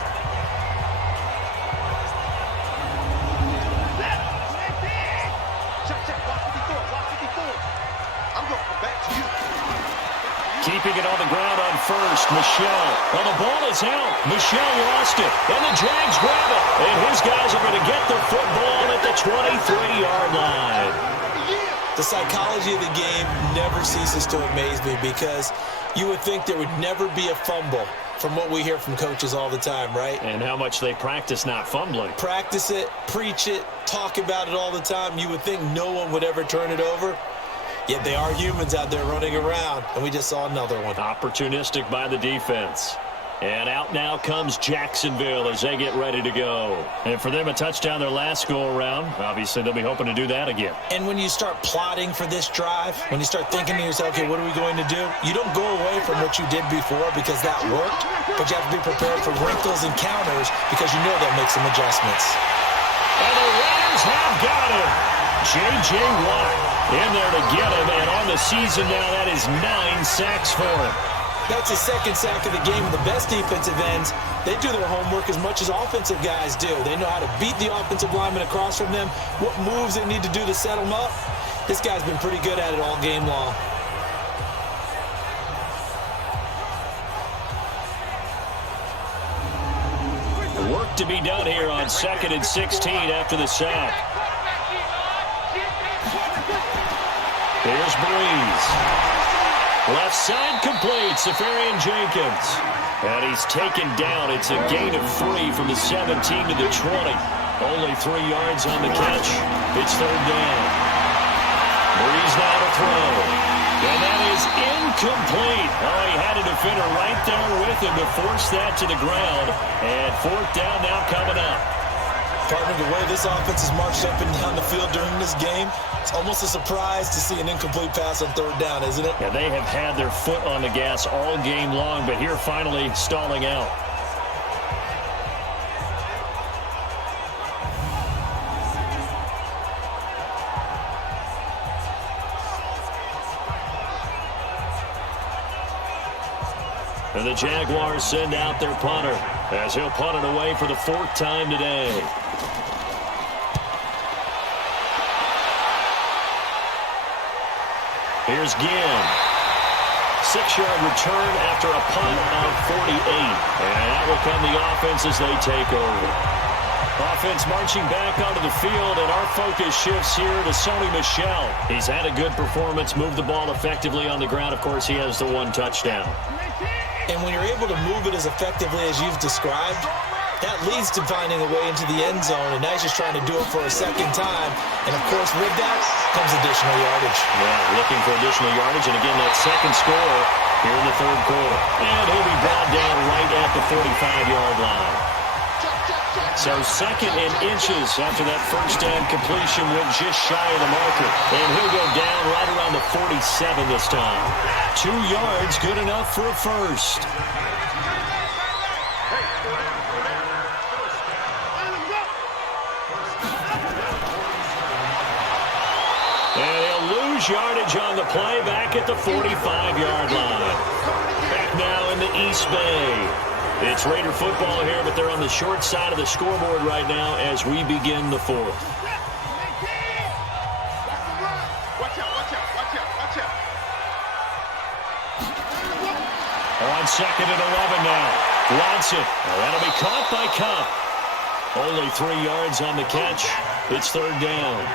Keeping it on the ground on first, Michelle. Well, the ball is out. Michelle lost it, and the Jags grab it. And his guys are going to get the football at the 23-yard line. The psychology of the game never ceases to amaze me because you would think there would never be a fumble from what we hear from coaches all the time, right? And how much they practice not fumbling. Practice it, preach it, talk about it all the time. You would think no one would ever turn it over. Yet they are humans out there running around, and we just saw another one. Opportunistic by the defense. And out now comes Jacksonville as they get ready to go. And for them, a touchdown their last go-around. Obviously, they'll be hoping to do that again. And when you start plotting for this drive, when you start thinking to yourself, okay, what are we going to do? You don't go away from what you did before because that worked, but you have to be prepared for wrinkles and counters because you know they'll make some adjustments. And the Raiders have got him. J.J. Watt in there to get him, and on the season now, that is 9 sacks for him. That's his second sack of the game. The best defensive ends, they do their homework as much as offensive guys do. They know how to beat the offensive lineman across from them, what moves they need to do to set them up. This guy's been pretty good at it all game long. Work to be done here on 2nd and 16 after the sack. Here's Breeze. Left side complete, Safarian Jenkins. And he's taken down. It's a gain of 3 from the 17 to the 20. Only 3 yards on the catch. It's 3rd down. Breeze now to throw. And that is incomplete. Oh, he had a defender right there with him to force that to the ground. And 4th down now coming up. Partner, the way this offense has marched up and down the field during this game, it's almost a surprise to see an incomplete pass on 3rd down, isn't it? Yeah, they have had their foot on the gas all game long, but here finally stalling out. And the Jaguars send out their punter as he'll punt it away for the 4th time today. Here's Ginn. 6-yard return after a punt of 48. And that will come the offense as they take over. Offense marching back onto the field, and our focus shifts here to Sony Michel. He's had a good performance, moved the ball effectively on the ground. Of course, he has the 1 touchdown. And when you're able to move it as effectively as you've described, that leads to finding a way into the end zone, and now he's just trying to do it for a 2nd time. And, of course, with that comes additional yardage. Yeah, looking for additional yardage, and again, that 2nd score here in the 3rd quarter. And he'll be brought down right at the 45-yard line. So 2nd and inches after that 1st down completion went just shy of the marker. And he'll go down right around the 47 this time. 2 yards, good enough for a 1st. And he'll lose yardage on the play back at the 45-yard line. Back now in the East Bay. It's Raider football here, but they're on the short side of the scoreboard right now as we begin the 4th. On 2nd and 11 now. Watson. That'll be caught by Cup. Only 3 yards on the catch. It's 3rd down.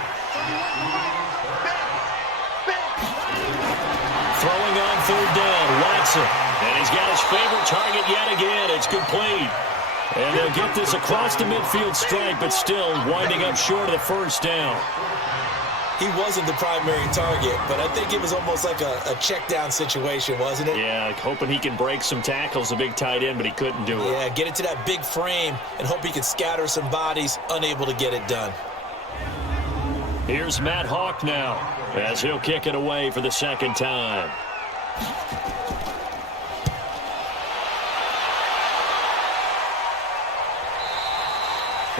Throwing on 3rd down, Watson. And he's got his favorite target yet again. It's complete. And they'll get this across the midfield stripe, but still winding up short of the 1st down. He wasn't the primary target, but I think it was almost like a check down situation, wasn't it? Yeah, hoping he can break some tackles, a big tight end, but he couldn't do it. Yeah, get it to that big frame and hope he can scatter some bodies, unable to get it done. Here's Matt Hawk now as he'll kick it away for the 2nd time.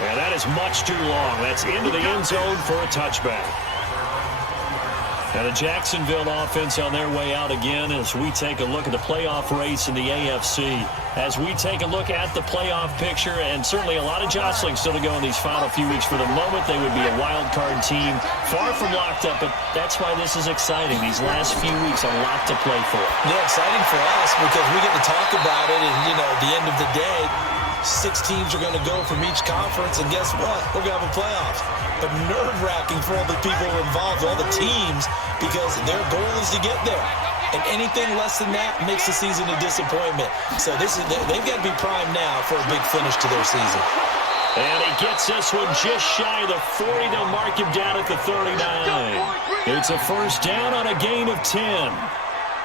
And that is much too long. That's into the end zone for a touchback. And the Jacksonville offense on their way out again as we take a look at the playoff race in the AFC. As we take a look at the playoff picture, and certainly a lot of jostling still to go in these final few weeks. For the moment, they would be a wild card team, far from locked up, but that's why this is exciting. These last few weeks, a lot to play for. Yeah, exciting for us because we get to talk about it, and, you know, at the end of the day, 6 teams are going to go from each conference, and guess what? We're going to have a playoff. But nerve-wracking for all the people involved, all the teams, because their goal is to get there. And anything less than that makes the season a disappointment. So they've got to be primed now for a big finish to their season. And he gets this one just shy of the 40. They'll mark him down at the 39. It's a 1st down on a gain of 10.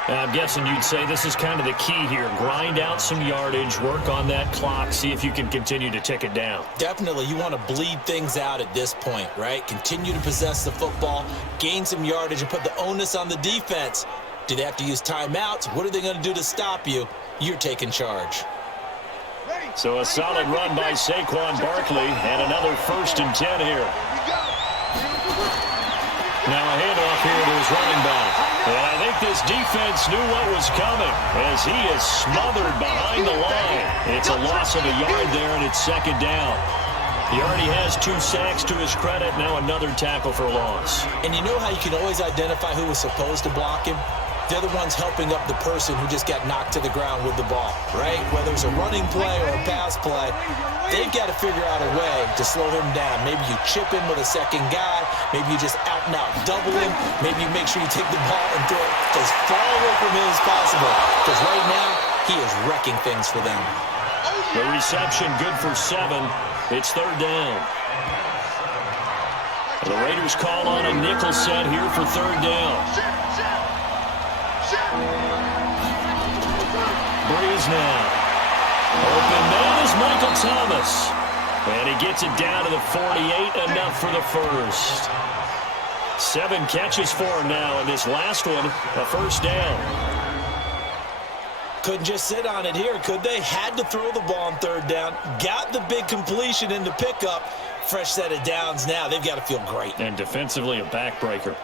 I'm guessing you'd say this is kind of the key here. Grind out some yardage, work on that clock, see if you can continue to tick it down. Definitely. You want to bleed things out at this point, right? Continue to possess the football, gain some yardage, and put the onus on the defense. Do they have to use timeouts? What are they going to do to stop you? You're taking charge. So a solid run by Saquon Barkley, and another 1st and 10 here. Now a handoff here to his running back. And I think this defense knew what was coming as he is smothered behind the line. It's a loss of a yard there, and it's 2nd down. He already has 2 sacks to his credit. Now another tackle for loss. And you know how you can always identify who was supposed to block him? They're the ones helping up the person who just got knocked to the ground with the ball, right? Whether it's a running play or a pass play, they've got to figure out a way to slow him down. Maybe you chip him with a second guy. Maybe you just out-and-out double him. Maybe you make sure you take the ball and throw it as far away from him as possible. Because right now, he is wrecking things for them. The reception good for 7. It's 3rd down. The Raiders call on a nickel set here for 3rd down. Breeze now. Open man is Michael Thomas. And he gets it down to the 48, enough for the 1st. 7 catches for him now, and this last one, a 1st down. Couldn't just sit on it here, could they? Had to throw the ball on 3rd down. Got the big completion in the pickup. Fresh set of downs now. They've got to feel great. And defensively, a backbreaker.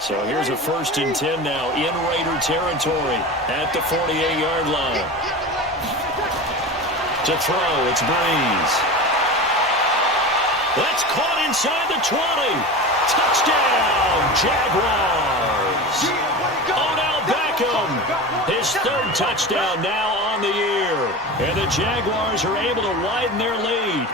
So here's a 1st and 10 now in Raider territory at the 48-yard line. To throw, it's Breeze. That's caught inside the 20. Touchdown, Jaguars. Odell Beckham, his 3rd touchdown now on the year. And the Jaguars are able to widen their lead.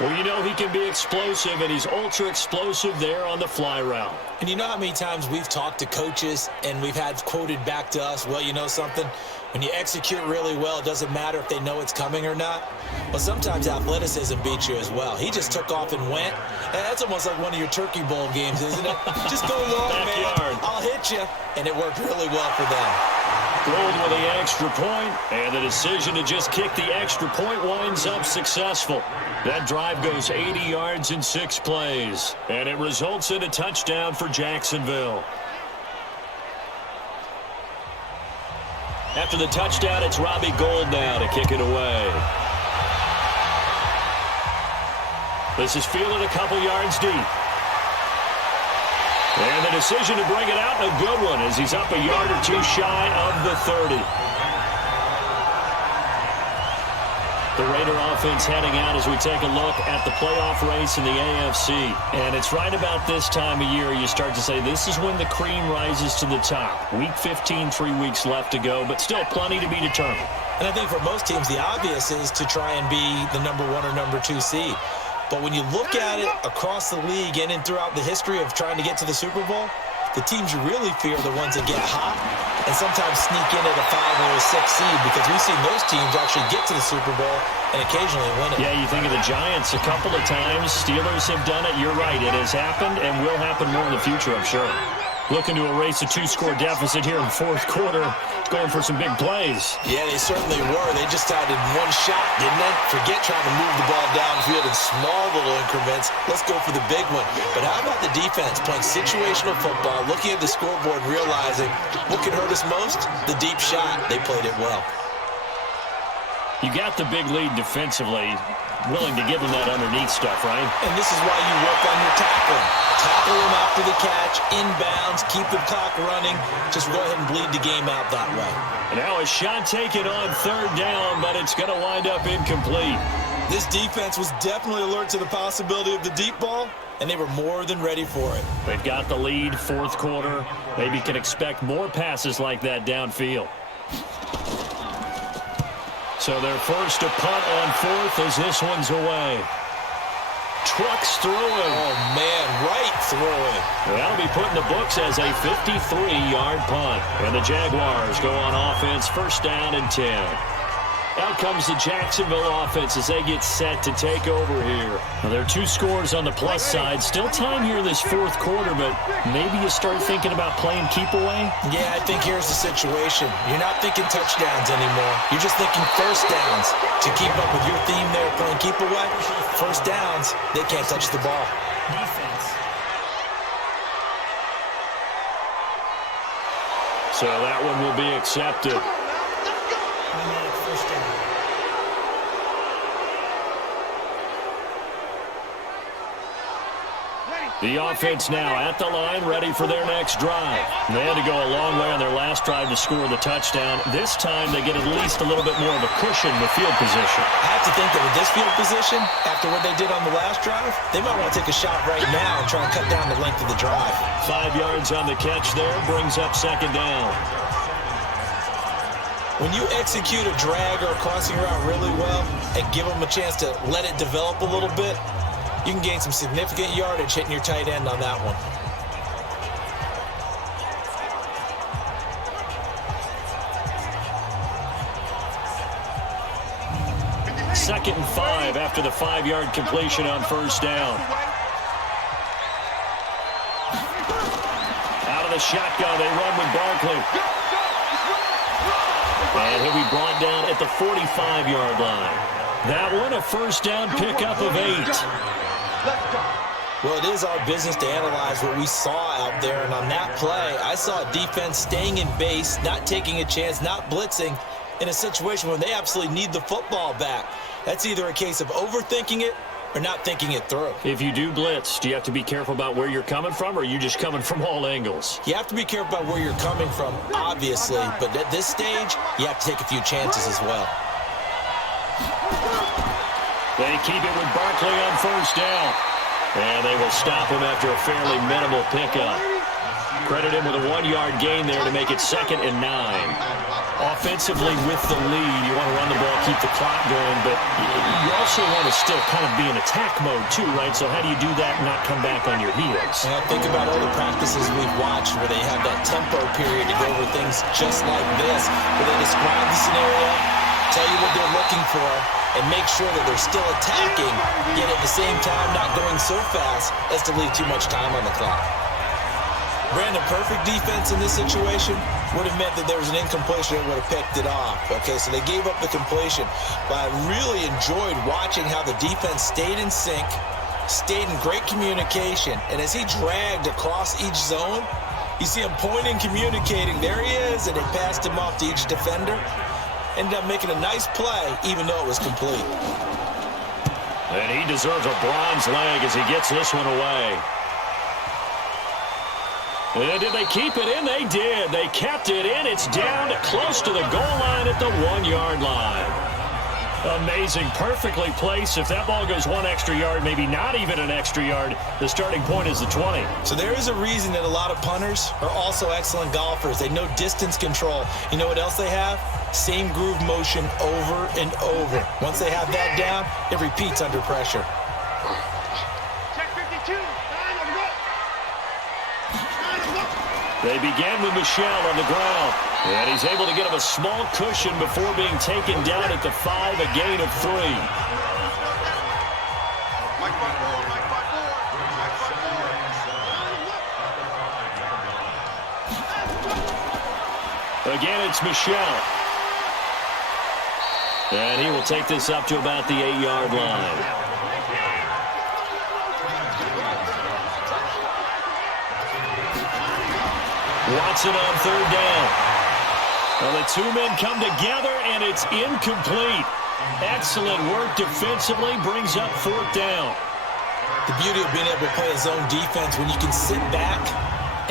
Well, you know he can be explosive, and he's ultra-explosive there on the fly route. And you know how many times we've talked to coaches and we've had quoted back to us, well, you know something? When you execute really well, it doesn't matter if they know it's coming or not. But sometimes athleticism beats you as well. He just took off and went. That's almost like one of your Turkey Bowl games, isn't it? Just go long, man. I'll hit you. And it worked really well for them. Gold with the extra point, and the decision to just kick the extra point winds up successful. That drive goes 80 yards in 6 plays, and it results in a touchdown for Jacksonville. After the touchdown, it's Robbie Gould now to kick it away. This is fielded a couple yards deep. And the decision to bring it out, a good one, as he's up a yard or 2 shy of the 30. The Raider offense heading out as we take a look at the playoff race in the AFC. And it's right about this time of year you start to say this is when the cream rises to the top. Week 15, 3 weeks left to go, but still plenty to be determined. And I think for most teams, the obvious is to try and be the number 1 or number 2 seed. But when you look at it across the league and throughout the history of trying to get to the Super Bowl, the teams you really fear are the ones that get hot and sometimes sneak in at a 5 or a 6 seed, because we've seen those teams actually get to the Super Bowl and occasionally win it. Yeah, you think of the Giants a couple of times. Steelers have done it. You're right. It has happened and will happen more in the future, I'm sure. Looking to erase a 2-score deficit here in the 4th quarter. Going for some big plays. Yeah, they certainly were. They just had it in one shot, didn't they? Forget trying to move the ball downfield in small little increments. Let's go for the big one. But how about the defense playing situational football, looking at the scoreboard, realizing what can hurt us most? The deep shot. They played it well. You got the big lead defensively. Willing to give him that underneath stuff, right? And this is why you work on your tackling. Tackle him after the catch, inbounds, keep the clock running. Just go ahead and bleed the game out that way. And now a shot taken on 3rd down, but it's going to wind up incomplete. This defense was definitely alert to the possibility of the deep ball, and they were more than ready for it. They've got the lead, 4th quarter. Maybe can expect more passes like that downfield. So they're forced to punt on 4th as this one's away. Trucks through it. Oh, man, right through it. That'll be put in the books as a 53-yard punt. And the Jaguars go on offense, 1st down and 10. Out comes the Jacksonville offense as they get set to take over here. Now, there are 2 scores on the plus side. Still time here in this fourth quarter, but maybe you start thinking about playing keep away? Yeah, I think here's the situation. You're not thinking touchdowns anymore. You're just thinking first downs. To keep up with your theme there, playing keep away, first downs, they can't touch the ball. Defense. So that one will be accepted. First down. The offense now at the line, ready for their next drive. They had to go a long way on their last drive to score the touchdown. This time they get at least a little bit more of a cushion with field position. I have to think that with this field position, after what they did on the last drive, they might want to take a shot right now and try and cut down the length of the drive. 5 yards on the catch there, brings up second down. When you execute a drag or a crossing route really well and give them a chance to let it develop a little bit, you can gain some significant yardage hitting your tight end on that one. Second and 5 after the 5-yard completion on first down. Out of the shotgun, they run with Barkley. And he'll be brought down at the 45-yard line. That one, a first down pickup of 8. Well, it is our business to analyze what we saw out there, and on that play, I saw a defense staying in base, not taking a chance, not blitzing, in a situation where they absolutely need the football back. That's either a case of overthinking it or not thinking it through. If you do blitz, do you have to be careful about where you're coming from, or are you just coming from all angles? You have to be careful about where you're coming from, obviously, but at this stage, you have to take a few chances as well. They keep it with Barkley on first down. And they will stop him after a fairly minimal pickup. Credit him with a 1-yard gain there to make it 2nd and 9. Offensively with the lead, you want to run the ball, keep the clock going, but you also want to still kind of be in attack mode too, right? So how do you do that and not come back on your heels? Now think about all the practices we've watched where they have that tempo period to go over things just like this, where they describe the scenario, tell you what they're looking for, and make sure that they're still attacking, yet at the same time not going so fast as to leave too much time on the clock. Brandon, perfect defense in this situation would have meant that there was an incompletion that would have picked it off. Okay, so they gave up the completion, but I really enjoyed watching how the defense stayed in sync, stayed in great communication, and as he dragged across each zone, you see him pointing, communicating, there he is, and they passed him off to each defender. Ended up making a nice play, even though it was complete. And he deserves a bronze leg as he gets this one away. And did they keep it in? They did. They kept it in. It's down close to the goal line at the 1-yard line. Amazing. Perfectly placed. If that ball goes 1 extra yard, maybe not even an extra yard, the starting point is the 20. So there is a reason that a lot of punters are also excellent golfers. They know distance control. You know what else they have? Same groove motion over and over. Once they have that down, it repeats under pressure. Check 52. They began with Michel on the ground. And he's able to get him a small cushion before being taken down at the 5, a gain of 3. Again, it's Michel. And he will take this up to about the 8-yard line. Watson on third down. Well, the 2 men come together, and it's incomplete. Excellent work defensively, brings up 4th down. The beauty of being able to play a zone defense, when you can sit back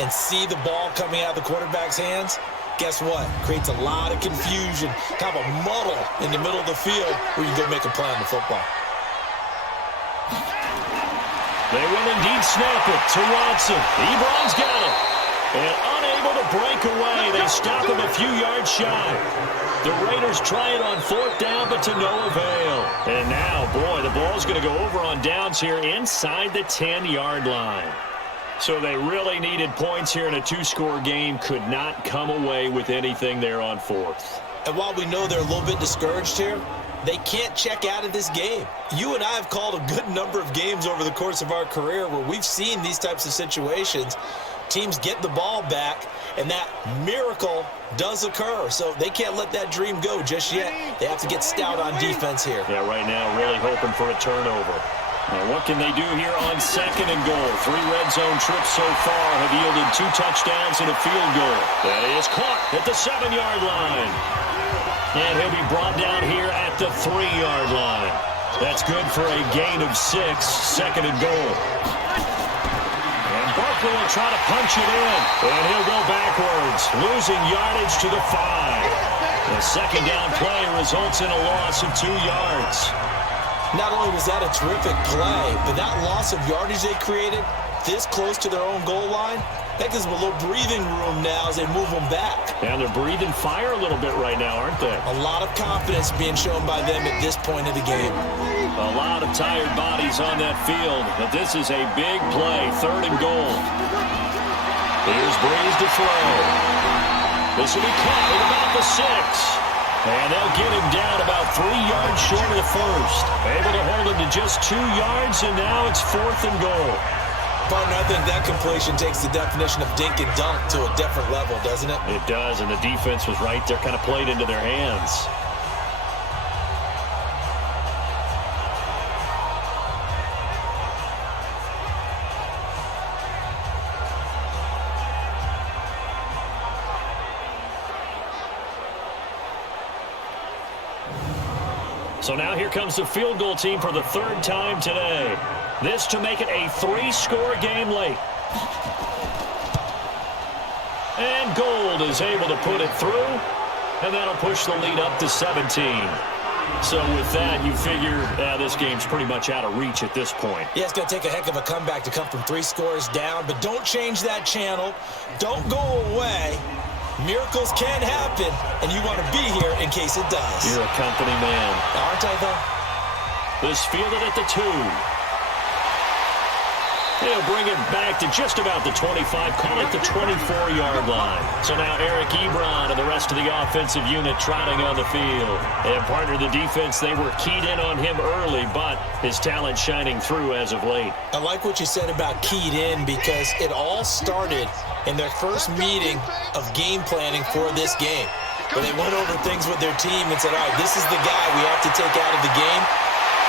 and see the ball coming out of the quarterback's hands, guess what? Creates a lot of confusion, kind of a muddle in the middle of the field where you can go make a play on the football. They will indeed snap it to Watson. Ebron's got it. And unable to break away, they stop him a few yards shy. The Raiders try it on 4th down, but to no avail. And now, boy, the ball's going to go over on downs here inside the 10-yard line. So they really needed points here in a 2-score game. Could not come away with anything there on 4th. And while we know they're a little bit discouraged here, they can't check out of this game. You and I have called a good number of games over the course of our career where we've seen these types of situations. Teams get the ball back, and that miracle does occur. So they can't let that dream go just yet. They have to get stout on defense here. Yeah, right now really hoping for a turnover. Now what can they do here on 2nd and goal? 3 red zone trips so far have yielded 2 touchdowns and a field goal. That is caught at the 7-yard line. And he'll be brought down here at the 3-yard line. That's good for a gain of 6, 2nd and goal. And Barkley will try to punch it in. And he'll go backwards, losing yardage to the 5. The second down play results in a loss of 2 yards. Not only was that a terrific play, but that loss of yardage they created this close to their own goal line, that gives them a little breathing room now as they move them back. And they're breathing fire a little bit right now, aren't they? A lot of confidence being shown by them at this point of the game. A lot of tired bodies on that field, but this is a big play, 3rd and goal. Here's Breeze to throw. This will be caught at about the 6. And they'll get him down about 3 yards short of the first. Able to hold him to just 2 yards, and now it's 4th and goal. Partner, I think that completion takes the definition of dink and dunk to a different level, doesn't it? It does, and the defense was right there, kind of played into their hands. So now here comes the field goal team for the 3rd time today. This to make it a 3-score game late. And Gold is able to put it through, and that'll push the lead up to 17. So with that, you figure this game's pretty much out of reach at this point. Yeah, it's going to take a heck of a comeback to come from 3 scores down, but don't change that channel. Don't go away. Miracles can happen, and you want to be here in case it does. You're a company man. Aren't I, though? This fielded at the 2. He'll bring it back to just about the 25, call it the 24-yard line. So now Eric Ebron and the rest of the offensive unit trotting on the field. And partner, the defense, they were keyed in on him early, but his talent shining through as of late. I like what you said about keyed in because it all started in their first meeting of game planning for this game, where they went over things with their team and said, all right, this is the guy we have to take out of the game.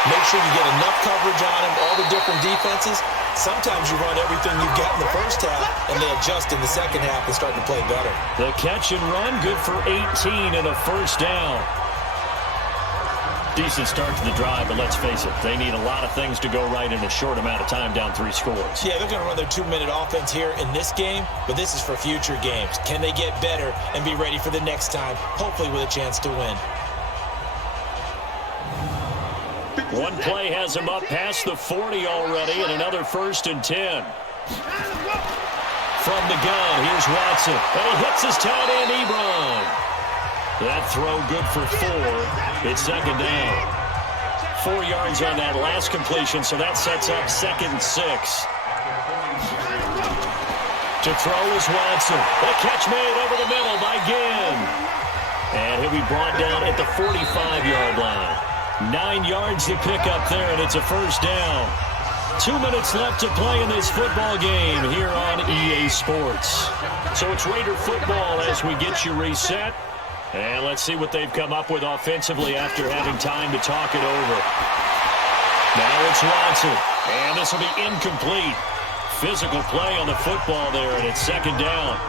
Make sure you get enough coverage on him, all the different defenses. Sometimes you run everything you got in the first half, and they adjust in the second half and start to play better. The catch and run, good for 18 and a first down. Decent start to the drive, but let's face it, they need a lot of things to go right in a short amount of time, down 3 scores. Yeah, they're going to run their 2-minute offense here in this game, but this is for future games. Can they get better and be ready for the next time, hopefully with a chance to win? One play has him up past the 40 already, and another 1st and 10. From the gun, here's Watson. And he hits his tight end, Ebron. That throw good for 4. It's 2nd down. 4 yards on that last completion, so that sets up 2nd and 6. To throw is Watson. The catch made over the middle by Ginn. And he'll be brought down at the 45-yard line. 9 yards to pick up there, and it's a first down. 2 minutes left to play in this football game here on EA Sports. So it's Raider football as we get you reset. And let's see what they've come up with offensively after having time to talk it over. Now it's Watson, and this will be incomplete. Physical play on the football there, and it's 2nd down.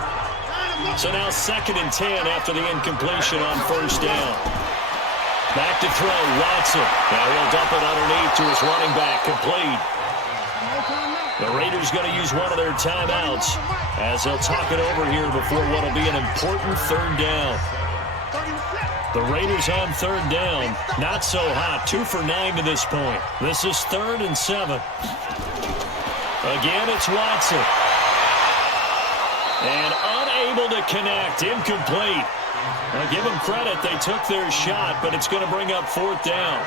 So now 2nd and 10 after the incompletion on first down. Back to throw, Watson. Now he'll dump it underneath to his running back, complete. The Raiders going to use one of their timeouts as they'll talk it over here before what will be an important 3rd down. The Raiders on 3rd down, not so hot, 2 for 9 to this point. This is 3rd and 7. Again, it's Watson. And unable to connect, incomplete. Now, give them credit, they took their shot, but it's going to bring up 4th down.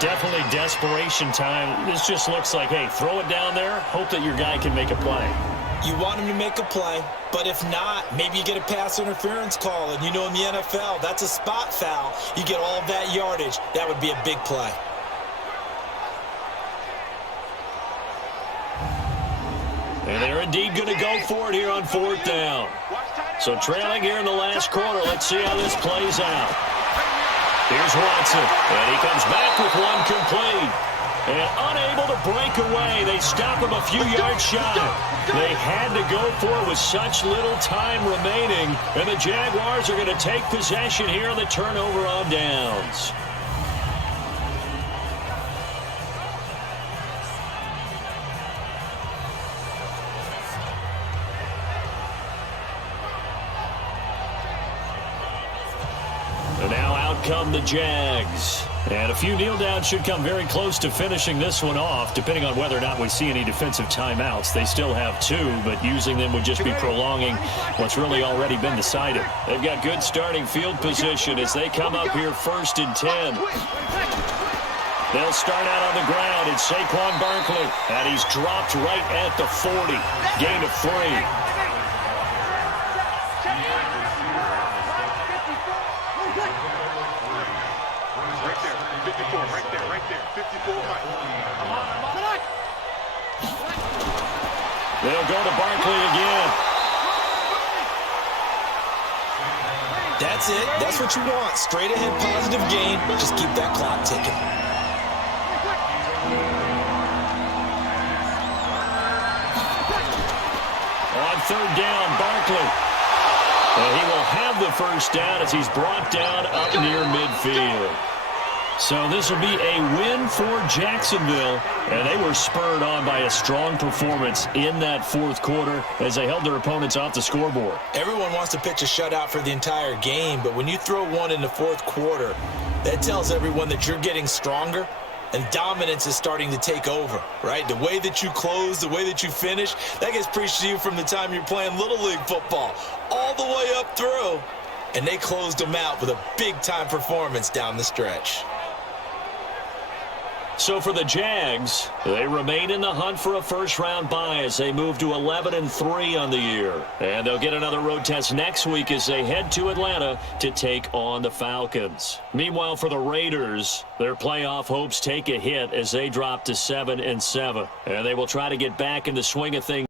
Definitely desperation time. This just looks like, hey, throw it down there, hope that your guy can make a play. You want him to make a play, but if not, maybe you get a pass interference call, and you know in the NFL, that's a spot foul. You get all that yardage. That would be a big play. And they're indeed going to go for it here on 4th down. So trailing here in the last quarter. Let's see how this plays out. Here's Watson, and he comes back with one complete. And unable to break away. They stop him a few yards shy. They had to go for it with such little time remaining. And the Jaguars are going to take possession here on the turnover on downs. And now out come the Jags. And a few kneel downs should come very close to finishing this one off, depending on whether or not we see any defensive timeouts. They still have 2, but using them would just be prolonging what's really already been decided. They've got good starting field position as they come up here 1st and 10. They'll start out on the ground. It's Saquon Barkley, and he's dropped right at the 40. Gain of 3. They'll go to Barkley again. That's it. That's what you want. Straight ahead positive gain. Just keep that clock ticking. On 3rd down, Barkley. And he will have the 1st down as he's brought down up near midfield. So this will be a win for Jacksonville, and they were spurred on by a strong performance in that 4th quarter as they held their opponents off the scoreboard. Everyone wants to pitch a shutout for the entire game, but when you throw one in the 4th quarter, that tells everyone that you're getting stronger and dominance is starting to take over, right? The way that you close, the way that you finish, that gets preached to you from the time you're playing Little League football all the way up through, and they closed them out with a big-time performance down the stretch. So for the Jags, they remain in the hunt for a first-round bye as they move to 11-3 on the year. And they'll get another road test next week as they head to Atlanta to take on the Falcons. Meanwhile, for the Raiders, their playoff hopes take a hit as they drop to 7-7. And they will try to get back in the swing of things